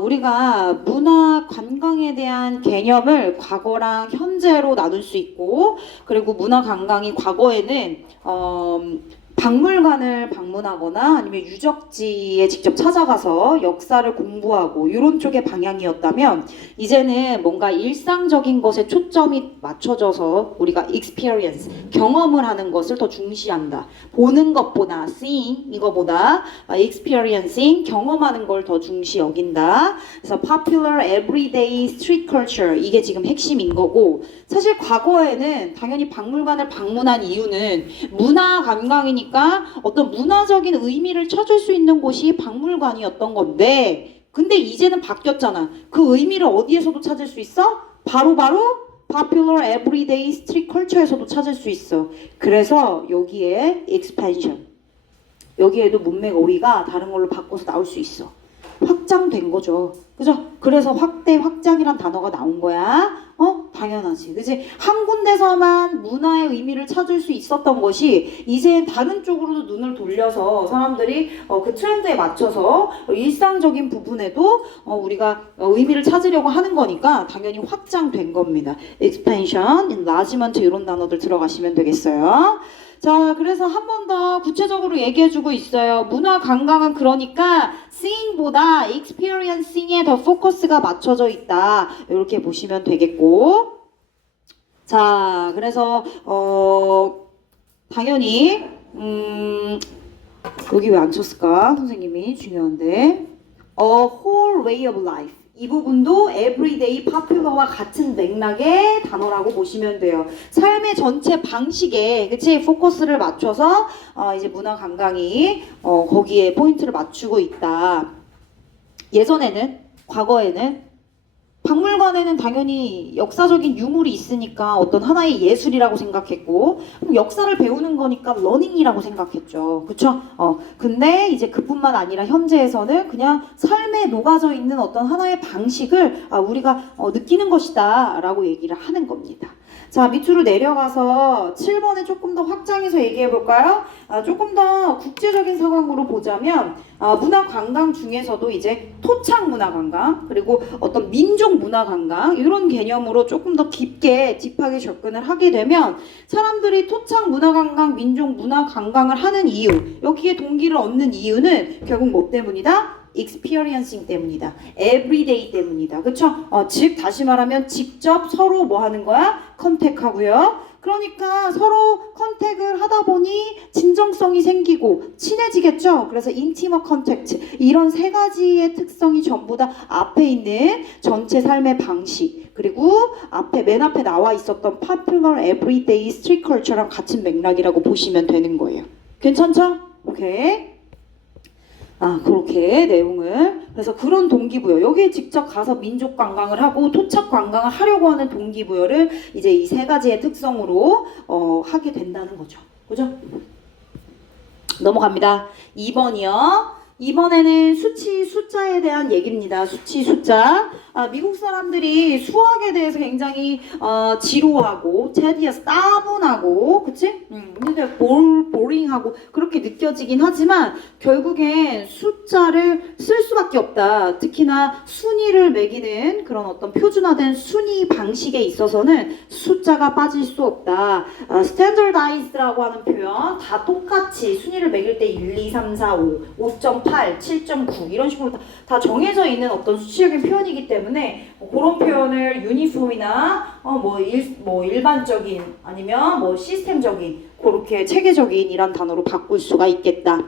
우리가 문화 관광에 대한 개념을 과거랑 현재로 나눌 수 있고, 그리고 문화 관광이 과거에는 박물관을 방문하거나 아니면 유적지에 직접 찾아가서 역사를 공부하고 이런 쪽의 방향이었다면 이제는 뭔가 일상적인 것에 초점이 맞춰져서 우리가 experience, 경험을 하는 것을 더 중시한다. 보는 것보다 seeing 이거보다 experiencing, 경험하는 걸 더 중시 여긴다. 그래서 popular everyday street culture 이게 지금 핵심인 거고, 사실 과거에는 당연히 박물관을 방문한 이유는 문화 관광이니까 어떤 문화적인 의미를 찾을 수 있는 곳이 박물관이었던 건데, 근데 이제는 바뀌었잖아. 그 의미를 어디에서도 찾을 수 있어? 바로 popular everyday street culture에서도 찾을 수 있어. 그래서 여기에 expansion, 여기에도 문맥 어휘가 다른 걸로 바꿔서 나올 수 있어. 확장된 거죠. 그죠? 그래서 확대, 확장이란 단어가 나온 거야. 당연하지. 그지? 한 군데서만 문화의 의미를 찾을 수 있었던 것이 이제 다른 쪽으로도 눈을 돌려서 사람들이 그 트렌드에 맞춰서 일상적인 부분에도 우리가 의미를 찾으려고 하는 거니까 당연히 확장된 겁니다. expansion, enlargement 이런 단어들 들어가시면 되겠어요. 자, 그래서 한 번 더 구체적으로 얘기해주고 있어요. 문화 관광은 그러니까 seeing보다 experiencing에 더 포커스가 맞춰져 있다. 이렇게 보시면 되겠고, 자, 그래서 당연히 여기 왜 안 쳤을까? 선생님이 중요한데 a whole way of life 이 부분도 everyday popular와 같은 맥락의 단어라고 보시면 돼요. 삶의 전체 방식에 그치 포커스를 맞춰서 이제 문화 관광이 거기에 포인트를 맞추고 있다. 예전에는, 과거에는 박물관에는 당연히 역사적인 유물이 있으니까 어떤 하나의 예술이라고 생각했고, 역사를 배우는 거니까 러닝이라고 생각했죠. 그쵸? 근데 이제 그뿐만 아니라 현재에서는 그냥 삶에 녹아져 있는 어떤 하나의 방식을 우리가 느끼는 것이다 라고 얘기를 하는 겁니다. 자, 밑으로 내려가서 7번에 조금 더 확장해서 얘기해 볼까요? 조금 더 국제적인 상황으로 보자면 문화 관광 중에서도 이제 토착 문화 관광 그리고 어떤 민족 문화 관광 이런 개념으로 조금 더 깊게 딥하게 접근을 하게 되면 사람들이 토착 문화 관광, 민족 문화 관광을 하는 이유, 여기에 동기를 얻는 이유는 결국 뭐 때문이다? experiencing 때문이다. everyday 때문이다. 그쵸? 즉 다시 말하면 직접 서로 뭐 하는 거야? 컨택하고요. 그러니까 서로 컨택을 하다 보니 진정성이 생기고 친해지겠죠. 그래서 intimate contact 이런 세 가지의 특성이 전부 다 앞에 있는 전체 삶의 방식 그리고 맨 앞에 나와 있었던 popular everyday street culture랑 같은 맥락이라고 보시면 되는 거예요. 괜찮죠? 오케이. 그렇게 내용을. 그래서 그런 동기부여. 여기에 직접 가서 민족 관광을 하고 토착 관광을 하려고 하는 동기부여를 이제 이 세 가지의 특성으로 하게 된다는 거죠. 그죠? 넘어갑니다. 2번이요. 이번에는 수치, 숫자에 대한 얘기입니다. 수치, 숫자. 미국 사람들이 수학에 대해서 굉장히 지루하고 tedious, 따분하고 그치? 근데 보링하고 그렇게 느껴지긴 하지만 결국엔 숫자를 쓸 수밖에 없다. 특히나 순위를 매기는 그런 어떤 표준화된 순위 방식에 있어서는 숫자가 빠질 수 없다. standardized라고 하는 표현 다 똑같이 순위를 매길 때 1, 2, 3, 4, 5, 5.8, 7.9 이런 식으로 다 정해져 있는 어떤 수치적인 표현이기 때문에 때문에 그런 표현을 유니폼이나 뭐 일반적인 아니면 뭐 시스템적인 그렇게 체계적인 이란 단어로 바꿀 수가 있겠다.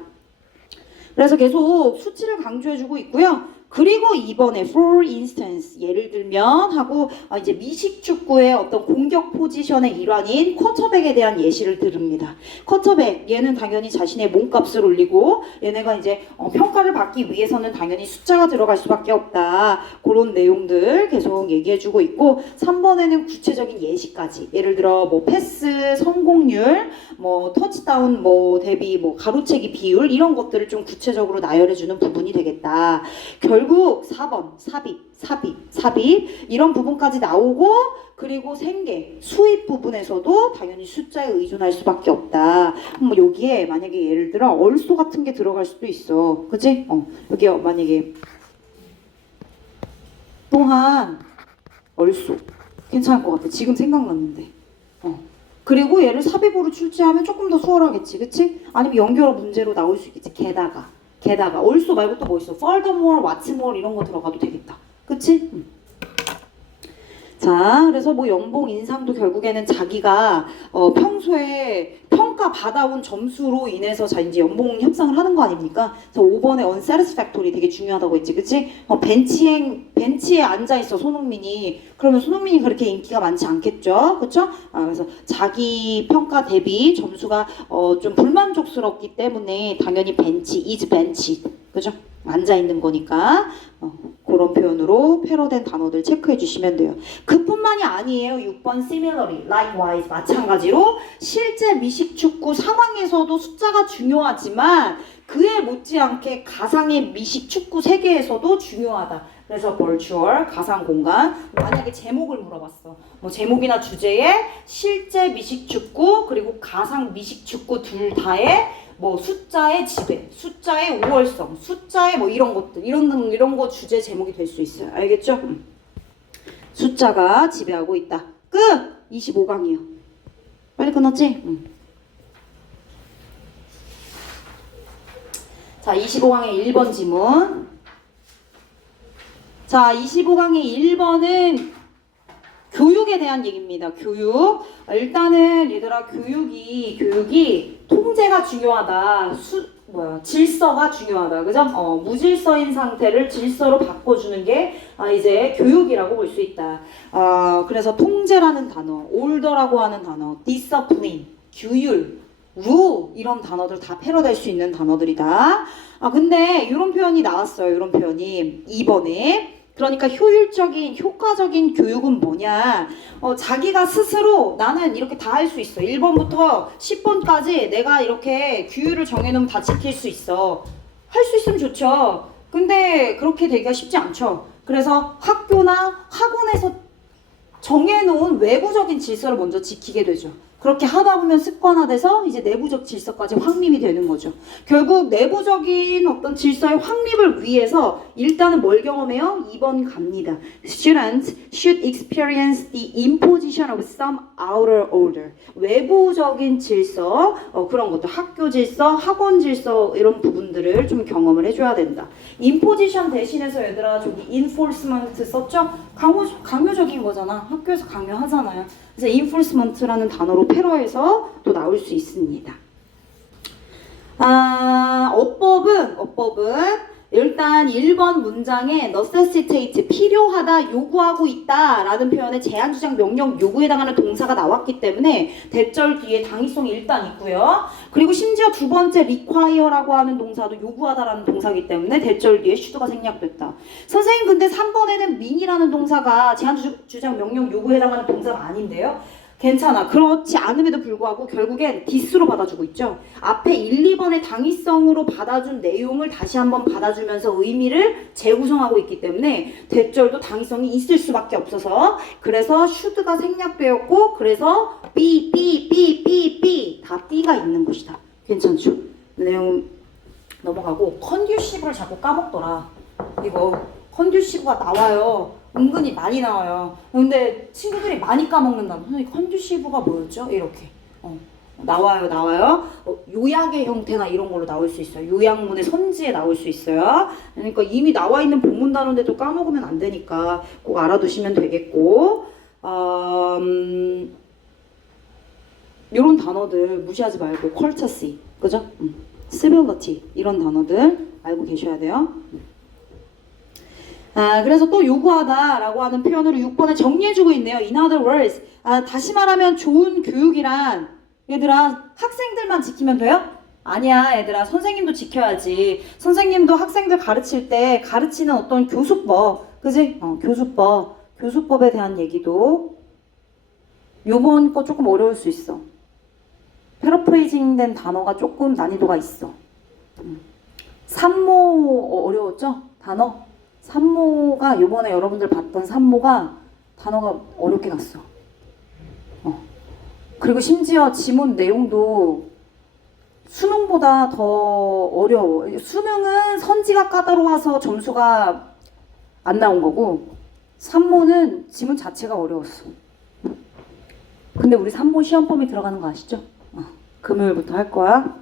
그래서 계속 수치를 강조해주고 있고요. 그리고 이번에 for instance 예를 들면 하고 이제 미식 축구의 어떤 공격 포지션의 일환인 쿼터백에 대한 예시를 들읍니다. 쿼터백 얘는 당연히 자신의 몸값을 올리고 얘네가 이제 평가를 받기 위해서는 당연히 숫자가 들어갈 수밖에 없다. 그런 내용들 계속 얘기해주고 있고 3번에는 구체적인 예시까지 예를 들어 뭐 패스 성공률 뭐 터치다운 뭐 대비 뭐 가로채기 비율 이런 것들을 좀 구체적으로 나열해주는 부분이 되겠다. 결국 4번 삽입 이런 부분까지 나오고 그리고 생계 수입 부분에서도 당연히 숫자에 의존할 수밖에 없다. 뭐 여기에 만약에 예를 들어 얼소 같은 게 들어갈 수도 있어. 그치? 여기 만약에 또한 얼소 괜찮을 것 같아. 지금 생각났는데. 그리고 얘를 삽입으로 출제하면 조금 더 수월하겠지. 그치? 아니면 연결어 문제로 나올 수 있겠지. 게다가 also 말고 또 뭐 있어? furthermore, what's more 이런 거 들어가도 되겠다. 그치? 자, 그래서 뭐 연봉 인상도 결국에는 자기가 평소에 평가 받아온 점수로 인해서 자 이제 연봉 협상을 하는 거 아닙니까? 그래서 5번에 unsatisfactory 되게 중요하다고 했지, 그치? 벤치에 앉아 있어 손흥민이. 그러면 손흥민이 그렇게 인기가 많지 않겠죠, 그렇죠? 그래서 자기 평가 대비 점수가 좀 불만족스럽기 때문에 당연히 is bench, 그죠? 앉아 있는 거니까 그런 표현으로 패러된 단어들 체크해 주시면 돼요. 그뿐만이 아니에요. 6번 similarly, likewise 마찬가지로 실제 미식축구 상황에서도 숫자가 중요하지만 그에 못지않게 가상의 미식축구 세계에서도 중요하다. 그래서 virtual 가상 공간 만약에 제목을 물어봤어. 뭐 제목이나 주제에 실제 미식축구 그리고 가상 미식축구 둘 다의 뭐 숫자의 지배, 숫자의 우월성, 숫자의 뭐 이런 것들, 이런 거 주제 제목이 될 수 있어요. 알겠죠? 숫자가 지배하고 있다. 끝! 25강이요. 빨리 끝났지? 자, 25강의 1번 지문. 자, 25강의 1번은 교육에 대한 얘기입니다. 교육. 일단은 얘들아 교육이 통제가 중요하다. 질서가 중요하다. 그죠? 무질서인 상태를 질서로 바꿔주는 게 이제 교육이라고 볼 수 있다. 그래서 통제라는 단어, order라고 하는 단어, discipline, 규율, rule 이런 단어들 다 패러될 수 있는 단어들이다. 근데 이런 표현이 나왔어요. 이런 표현이 2번에. 그러니까 효과적인 교육은 뭐냐? 자기가 스스로 나는 이렇게 다 할 수 있어. 1번부터 10번까지 내가 이렇게 규율을 정해놓으면 다 지킬 수 있어. 할 수 있으면 좋죠. 근데 그렇게 되기가 쉽지 않죠. 그래서 학교나 학원에서 정해놓은 외부적인 질서를 먼저 지키게 되죠. 그렇게 하다 보면 습관화돼서 이제 내부적 질서까지 확립이 되는 거죠. 결국 내부적인 어떤 질서의 확립을 위해서 일단은 뭘 경험해요? 2번 갑니다. Students should experience the imposition of some outer order. 외부적인 질서, 그런 것들, 학교 질서, 학원 질서 이런 부분들을 좀 경험을 해줘야 된다. imposition 대신해서 얘들아 저기 enforcement 썼죠? 강요적인 거잖아. 학교에서 강요하잖아요. 그래서 enforcement라는 단어로 패러해서 또 나올 수 있습니다. 어법은 일단 1번 문장에 necessitate, 필요하다, 요구하고 있다 라는 표현에 제한, 주장, 명령, 요구에 해당하는 동사가 나왔기 때문에 대절 뒤에 당위성이 일단 있고요. 그리고 심지어 두 번째 require라고 하는 동사도 요구하다라는 동사이기 때문에 대절 뒤에 should가 생략됐다. 선생님 근데 3번에는 mean이라는 동사가 제한, 주장, 명령, 요구에 해당하는 동사가 아닌데요? 괜찮아. 그렇지 않음에도 불구하고 결국엔 this로 받아주고 있죠. 앞에 1, 2번의 당위성으로 받아준 내용을 다시 한번 받아주면서 의미를 재구성하고 있기 때문에 대절도 당위성이 있을 수밖에 없어서 그래서 should가 생략되었고 그래서 B 다 B가 있는 것이다. 괜찮죠? 내용 넘어가고 conducive를 자꾸 까먹더라. 이거 conducive가 나와요. 은근히 많이 나와요. 근데 친구들이 많이 까먹는다. 선생님 컨듀시브가 뭐였죠? 이렇게. 나와요. 요약의 형태나 이런 걸로 나올 수 있어요. 요약문의 선지에 나올 수 있어요. 그러니까 이미 나와 있는 본문 단어인데도 까먹으면 안 되니까 꼭 알아두시면 되겠고, 이런 단어들 무시하지 말고 courtesy, 그죠? civility 이런 단어들 알고 계셔야 돼요. 그래서 또 요구하다라고 하는 표현으로 6번에 정리해주고 있네요. In other words, 다시 말하면 좋은 교육이란 얘들아 학생들만 지키면 돼요? 아니야 얘들아 선생님도 지켜야지. 선생님도 학생들 가르칠 때 가르치는 어떤 교수법, 그지? 교수법에 대한 얘기도 요번 거 조금 어려울 수 있어. 패러프레이징 된 단어가 조금 난이도가 있어. 산모 어려웠죠? 단어? 산모가 요번에 여러분들 봤던 산모가 단어가 어렵게 갔어. 그리고 심지어 지문 내용도 수능보다 더 어려워. 수능은 선지가 까다로워서 점수가 안 나온 거고 산모는 지문 자체가 어려웠어. 근데 우리 산모 시험범위 들어가는 거 아시죠? 금요일부터 할 거야.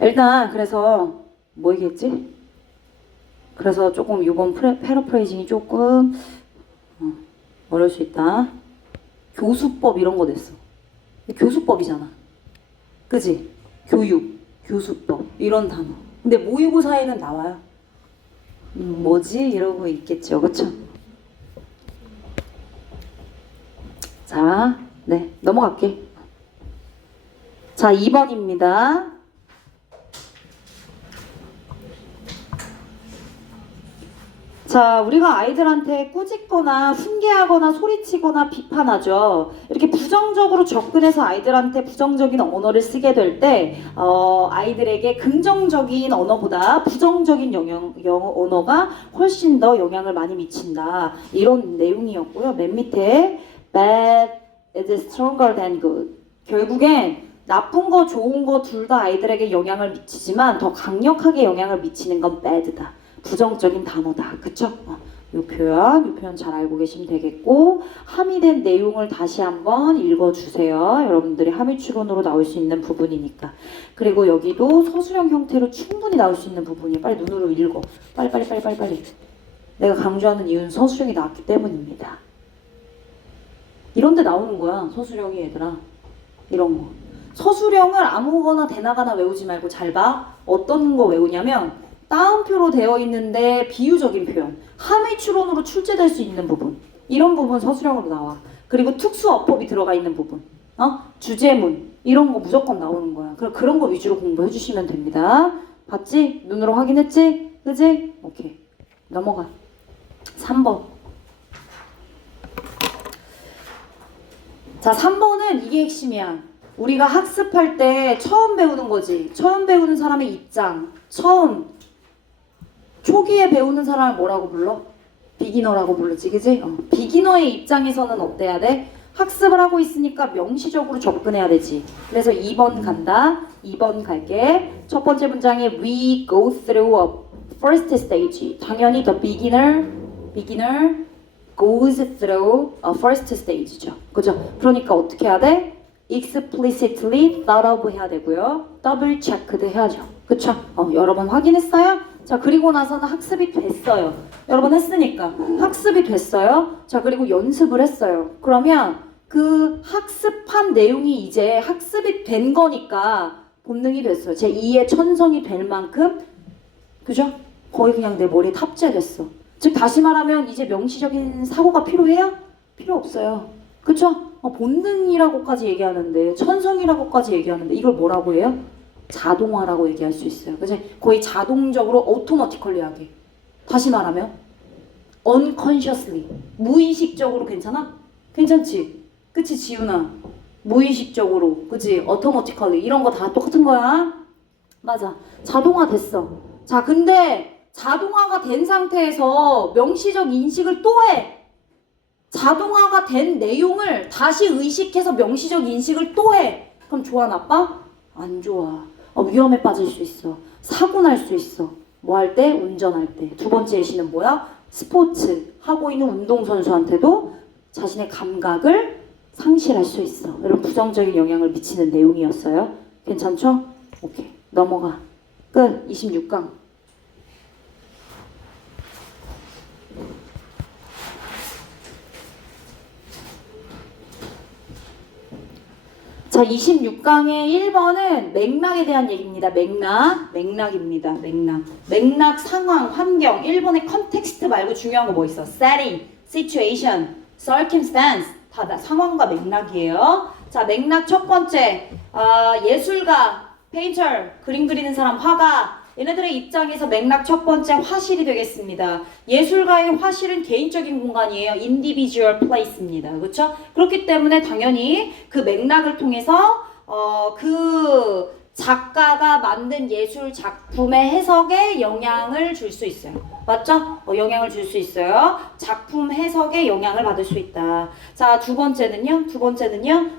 일단 그래서 뭐 얘기했지? 그래서 조금 이번 패러프레이징이 조금 어려울 수 있다. 교수법 이런 거 냈어. 교수법이잖아. 그지? 교육, 교수법 이런 단어. 근데 모의고사에는 나와요. 뭐지? 이러고 있겠죠. 그쵸? 자, 네, 넘어갈게. 자, 2번입니다. 자, 우리가 아이들한테 꾸짖거나 훈계하거나 소리치거나 비판하죠. 이렇게 부정적으로 접근해서 아이들한테 부정적인 언어를 쓰게 될 때 아이들에게 긍정적인 언어보다 부정적인 언어가 훨씬 더 영향을 많이 미친다. 이런 내용이었고요. 맨 밑에 bad is stronger than good. 결국엔 나쁜 거 좋은 거 둘 다 아이들에게 영향을 미치지만 더 강력하게 영향을 미치는 건 bad다. 부정적인 단어다. 그쵸? 이 표현 잘 알고 계시면 되겠고 함의된 내용을 다시 한번 읽어주세요. 여러분들이 함의 추론으로 나올 수 있는 부분이니까. 그리고 여기도 서술형 형태로 충분히 나올 수 있는 부분이에요. 빨리 눈으로 읽어. 빨리. 내가 강조하는 이유는 서술형이 나왔기 때문입니다. 이런 데 나오는 거야. 서술형이 얘들아. 이런 거. 서술형을 아무거나 대나가나 외우지 말고 잘 봐. 어떤 거 외우냐면 따옴표로 되어 있는데 비유적인 표현, 함의 추론으로 출제될 수 있는 부분, 이런 부분 서술형으로 나와. 그리고 특수 어법이 들어가 있는 부분, 주제문 이런 거 무조건 나오는 거야. 그런 거 위주로 공부해 주시면 됩니다. 봤지? 눈으로 확인했지? 그지? 오케이. 넘어가. 3번. 자, 3번은 이게 핵심이야. 우리가 학습할 때 처음 배우는 거지. 처음 배우는 사람의 입장. 초기에 배우는 사람을 뭐라고 불러? 비기너라고 부르지, 그지? 비기너의 입장에서는 어때야 돼? 학습을 하고 있으니까 명시적으로 접근해야 되지. 그래서 2번 간다. 2번 갈게. 첫 번째 문장에 we go through a first stage. 당연히 the beginner goes through a first stage죠. 그죠? 그러니까 어떻게 해야 돼? explicitly thought of 해야 되고요. double checked 해야죠. 그쵸? 여러 번 확인했어요? 자, 그리고 나서는 학습이 됐어요. 여러 번 했으니까 학습이 됐어요. 자, 그리고 연습을 했어요. 그러면 그 학습한 내용이 이제 학습이 된 거니까 본능이 됐어요. 제 2의 천성이 될 만큼, 그죠? 거의 그냥 내 머리에 탑재됐어. 즉 다시 말하면 이제 명시적인 사고가 필요해요? 필요 없어요. 그쵸? 본능이라고까지 얘기하는데, 천성이라고까지 얘기하는데 이걸 뭐라고 해요? 자동화라고 얘기할 수 있어요. 그치? 거의 자동적으로 automatically 하게. 다시 말하면 unconsciously, 무의식적으로. 괜찮아? 괜찮지? 그치 지훈아? 무의식적으로, 그치? automatically 이런 거 다 똑같은 거야. 맞아. 자동화 됐어. 자, 근데 자동화가 된 상태에서 명시적 인식을 또 해. 자동화가 된 내용을 다시 의식해서 명시적 인식을 또 해. 그럼 좋아, 나빠? 안 좋아. 위험에 빠질 수 있어. 사고 날 수 있어. 뭐 할 때? 운전할 때. 두 번째 예시는 뭐야? 스포츠 하고 있는 운동선수한테도 자신의 감각을 상실할 수 있어. 이런 부정적인 영향을 미치는 내용이었어요. 괜찮죠? 오케이. 넘어가. 끝. 26강. 자, 26강의 1번은 맥락에 대한 얘기입니다. 맥락입니다. 맥락, 상황, 환경. 1번의 컨텍스트 말고 중요한 거 뭐 있어? setting, situation, circumstance. 다 상황과 맥락이에요. 자, 맥락 첫 번째. 예술가, painter, 그림 그리는 사람, 화가. 얘네들의 입장에서 맥락 첫 번째 화실이 되겠습니다. 예술가의 화실은 개인적인 공간이에요. individual place입니다. 그렇죠? 그렇기 때문에 당연히 그 맥락을 통해서 그 작가가 만든 예술 작품의 해석에 영향을 줄 수 있어요. 맞죠? 영향을 줄 수 있어요. 작품 해석에 영향을 받을 수 있다. 자, 두 번째는요,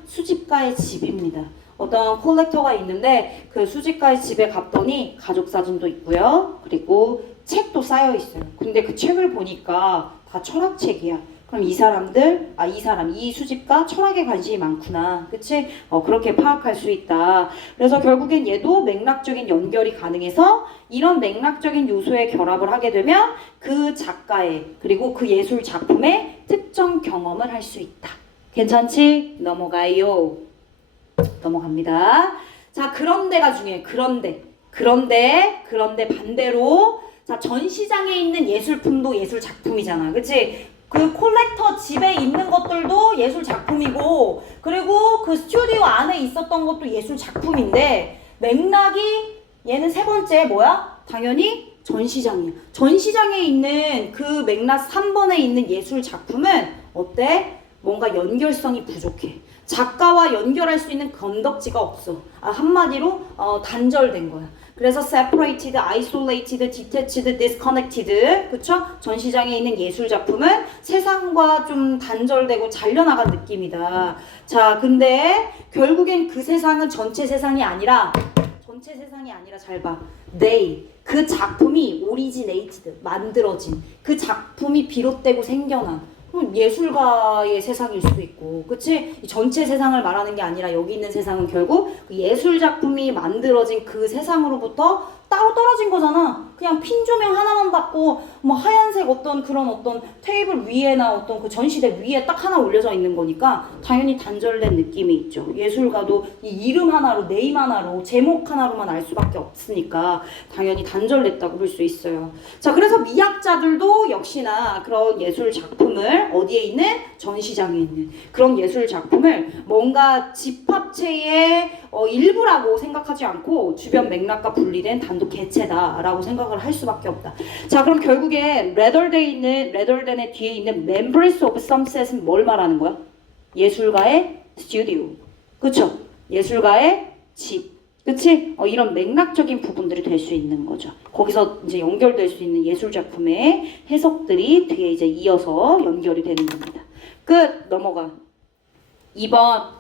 수집가의 집입니다. 어떤 콜렉터가 있는데 그 수집가의 집에 갔더니 가족 사진도 있고요. 그리고 책도 쌓여 있어요. 근데 그 책을 보니까 다 철학책이야. 그럼 이 수집가 철학에 관심이 많구나. 그치? 그렇게 파악할 수 있다. 그래서 결국엔 얘도 맥락적인 연결이 가능해서 이런 맥락적인 요소의 결합을 하게 되면 그 작가의 그리고 그 예술 작품의 특정 경험을 할 수 있다. 괜찮지? 넘어가요. 넘어갑니다. 자, 그런데가 중요해. 그런데 반대로 자, 전시장에 있는 예술품도 예술 작품이잖아. 그치? 그 콜렉터 집에 있는 것들도 예술 작품이고 그리고 그 스튜디오 안에 있었던 것도 예술 작품인데 맥락이 얘는 세 번째 뭐야? 당연히 전시장이야. 전시장에 있는 그 맥락 3번에 있는 예술 작품은 어때? 뭔가 연결성이 부족해. 작가와 연결할 수 있는 건덕지가 없어. 한마디로 단절된 거야. 그래서 separated, isolated, detached, disconnected. 그쵸? 전시장에 있는 예술 작품은 세상과 좀 단절되고 잘려나간 느낌이다. 자, 근데 결국엔 그 세상은 전체 세상이 아니라 잘 봐. 그 작품이 originated, 만들어진. 그 작품이 비롯되고 생겨난. 예술가의 세상일 수도 있고, 그치? 전체 세상을 말하는 게 아니라 여기 있는 세상은 결국 그 예술 작품이 만들어진 그 세상으로부터 따로 떨어진 거잖아. 그냥 핀 조명 하나만 받고 뭐 하얀색 어떤 테이블 위에나 어떤 그 전시대 위에 딱 하나 올려져 있는 거니까 당연히 단절된 느낌이 있죠. 예술가도 이 이름 하나로, 네임 하나로, 제목 하나로만 알 수밖에 없으니까 당연히 단절됐다고 볼 수 있어요. 자, 그래서 미학자들도 역시나 그런 예술 작품을 어디에 있는? 전시장에 있는 그런 예술 작품을 뭔가 집합체의 일부라고 생각하지 않고 주변 맥락과 분리된 단독 개체다라고 생각을 할 수밖에 없다. 자, 그럼 결국에 rather than의 뒤에 있는 members of some set은 뭘 말하는 거야? 예술가의 스튜디오. 그쵸? 예술가의 집. 그치? 이런 맥락적인 부분들이 될 수 있는 거죠. 거기서 이제 연결될 수 있는 예술 작품의 해석들이 뒤에 이제 이어서 연결이 되는 겁니다. 끝. 넘어가. 2번.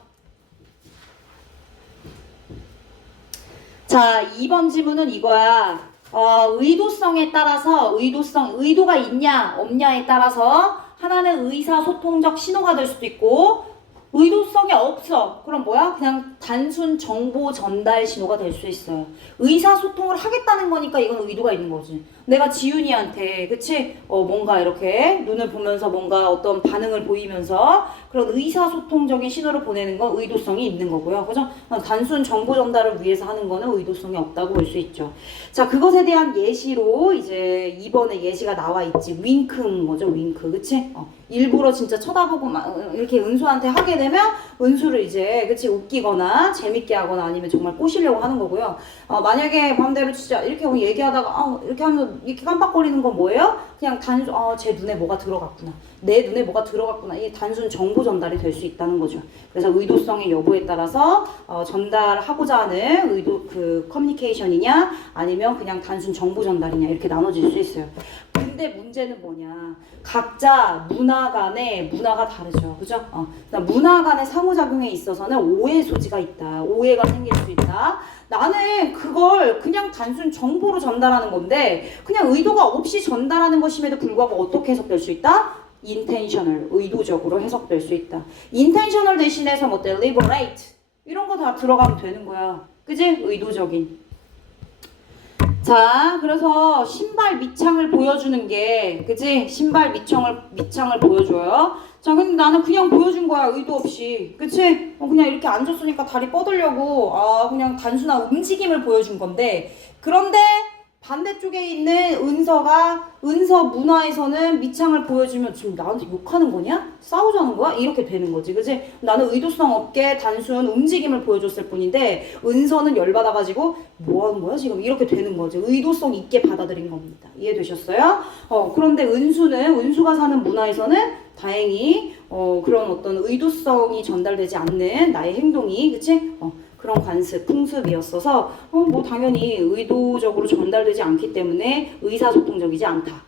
자, 2번 지문은 이거야. 의도성에 따라서 의도가 있냐 없냐에 따라서 하나는 의사소통적 신호가 될 수도 있고 의도성이 없어. 그럼 뭐야? 그냥 단순 정보 전달 신호가 될 수 있어요. 의사소통을 하겠다는 거니까 이건 의도가 있는 거지. 내가 지윤이한테 그치? 뭔가 이렇게 눈을 보면서 뭔가 어떤 반응을 보이면서 그런 의사소통적인 신호를 보내는 건 의도성이 있는 거고요. 그죠? 단순 정보 전달을 위해서 하는 거는 의도성이 없다고 볼 수 있죠. 자, 그것에 대한 예시로 이제 2번에 예시가 나와 있지. 윙크인 거죠. 윙크. 그치? 일부러 진짜 쳐다보고 막 이렇게 은수한테 하게 되면 은수를 이제 그치? 웃기거나 재밌게 하거나 아니면 정말 꼬시려고 하는 거고요. 만약에 반대로 진짜 이렇게 얘기하다가 이렇게 하면 이렇게 깜빡거리는 건 뭐예요? 그냥 단순 제 눈에 뭐가 들어갔구나. 내 눈에 뭐가 들어갔구나. 이게 단순 정보 전달이 될 수 있다는 거죠. 그래서 의도성의 여부에 따라서 전달하고자 하는 의도 그 커뮤니케이션이냐 아니면 그냥 단순 정보 전달이냐 이렇게 나눠질 수 있어요. 근데 문제는 뭐냐? 각자 문화 간의 문화가 다르죠. 그죠? 문화 간의 상호작용에 있어서는 오해 소지가 있다. 오해가 생길 수 있다. 나는 그걸 그냥 단순 정보로 전달하는 건데 그냥 의도가 없이 전달하는 것임에도 불구하고 어떻게 해석될 수 있다? intentional, 의도적으로 해석될 수 있다. intentional 대신해서 뭐 deliberate 이런 거 다 들어가면 되는 거야. 그지? 의도적인. 자, 그래서 신발 밑창을 보여주는 게, 그지? 신발 밑창을 보여줘요. 자, 근데 나는 그냥 보여준 거야, 의도 없이. 그치? 그냥 이렇게 앉았으니까 다리 뻗으려고, 그냥 단순한 움직임을 보여준 건데, 그런데 반대쪽에 있는 은서 문화에서는 밑창을 보여주면 지금 나한테 욕하는 거냐? 싸우자는 거야? 이렇게 되는 거지, 그치? 나는 의도성 없게 단순 움직임을 보여줬을 뿐인데 은서는 열받아가지고 뭐 하는 거야 지금? 이렇게 되는 거지. 의도성 있게 받아들인 겁니다. 이해되셨어요? 그런데 은수가 사는 문화에서는 다행히 그런 어떤 의도성이 전달되지 않는 나의 행동이, 그치? 그런 관습, 풍습이었어서 뭐 당연히 의도적으로 전달되지 않기 때문에 의사소통적이지 않다.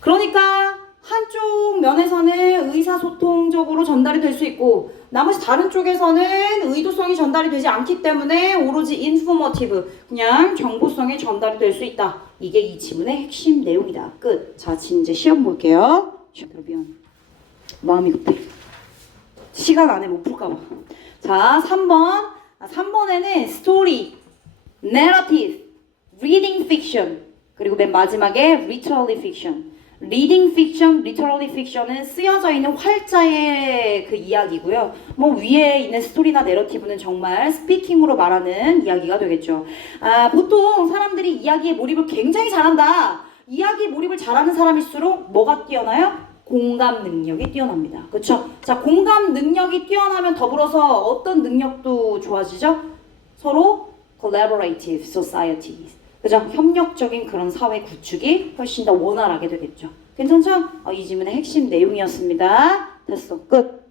그러니까 한쪽 면에서는 의사소통적으로 전달이 될 수 있고 나머지 다른 쪽에서는 의도성이 전달이 되지 않기 때문에 오로지 인포머티브, 그냥 정보성이 전달이 될 수 있다. 이게 이 지문의 핵심 내용이다. 끝. 자, 이제 시험 볼게요. 미안. 마음이 급해. 시간 안에 못 풀까 봐. 자, 3번에는 스토리, narrative, reading fiction, 그리고 맨 마지막에 literary fiction. reading fiction, literary fiction은 쓰여져 있는 활자의 그 이야기고요. 뭐 위에 있는 스토리나 내러티브는 정말 스피킹으로 말하는 이야기가 되겠죠. 보통 사람들이 이야기에 몰입을 굉장히 잘한다. 이야기에 몰입을 잘하는 사람일수록 뭐가 뛰어나요? 공감 능력이 뛰어납니다. 그렇죠? 자, 공감 능력이 뛰어나면 더불어서 어떤 능력도 좋아지죠? 서로 collaborative societies. 그죠? 협력적인 그런 사회 구축이 훨씬 더 원활하게 되겠죠. 괜찮죠? 이 질문의 핵심 내용이었습니다. 됐어. 끝.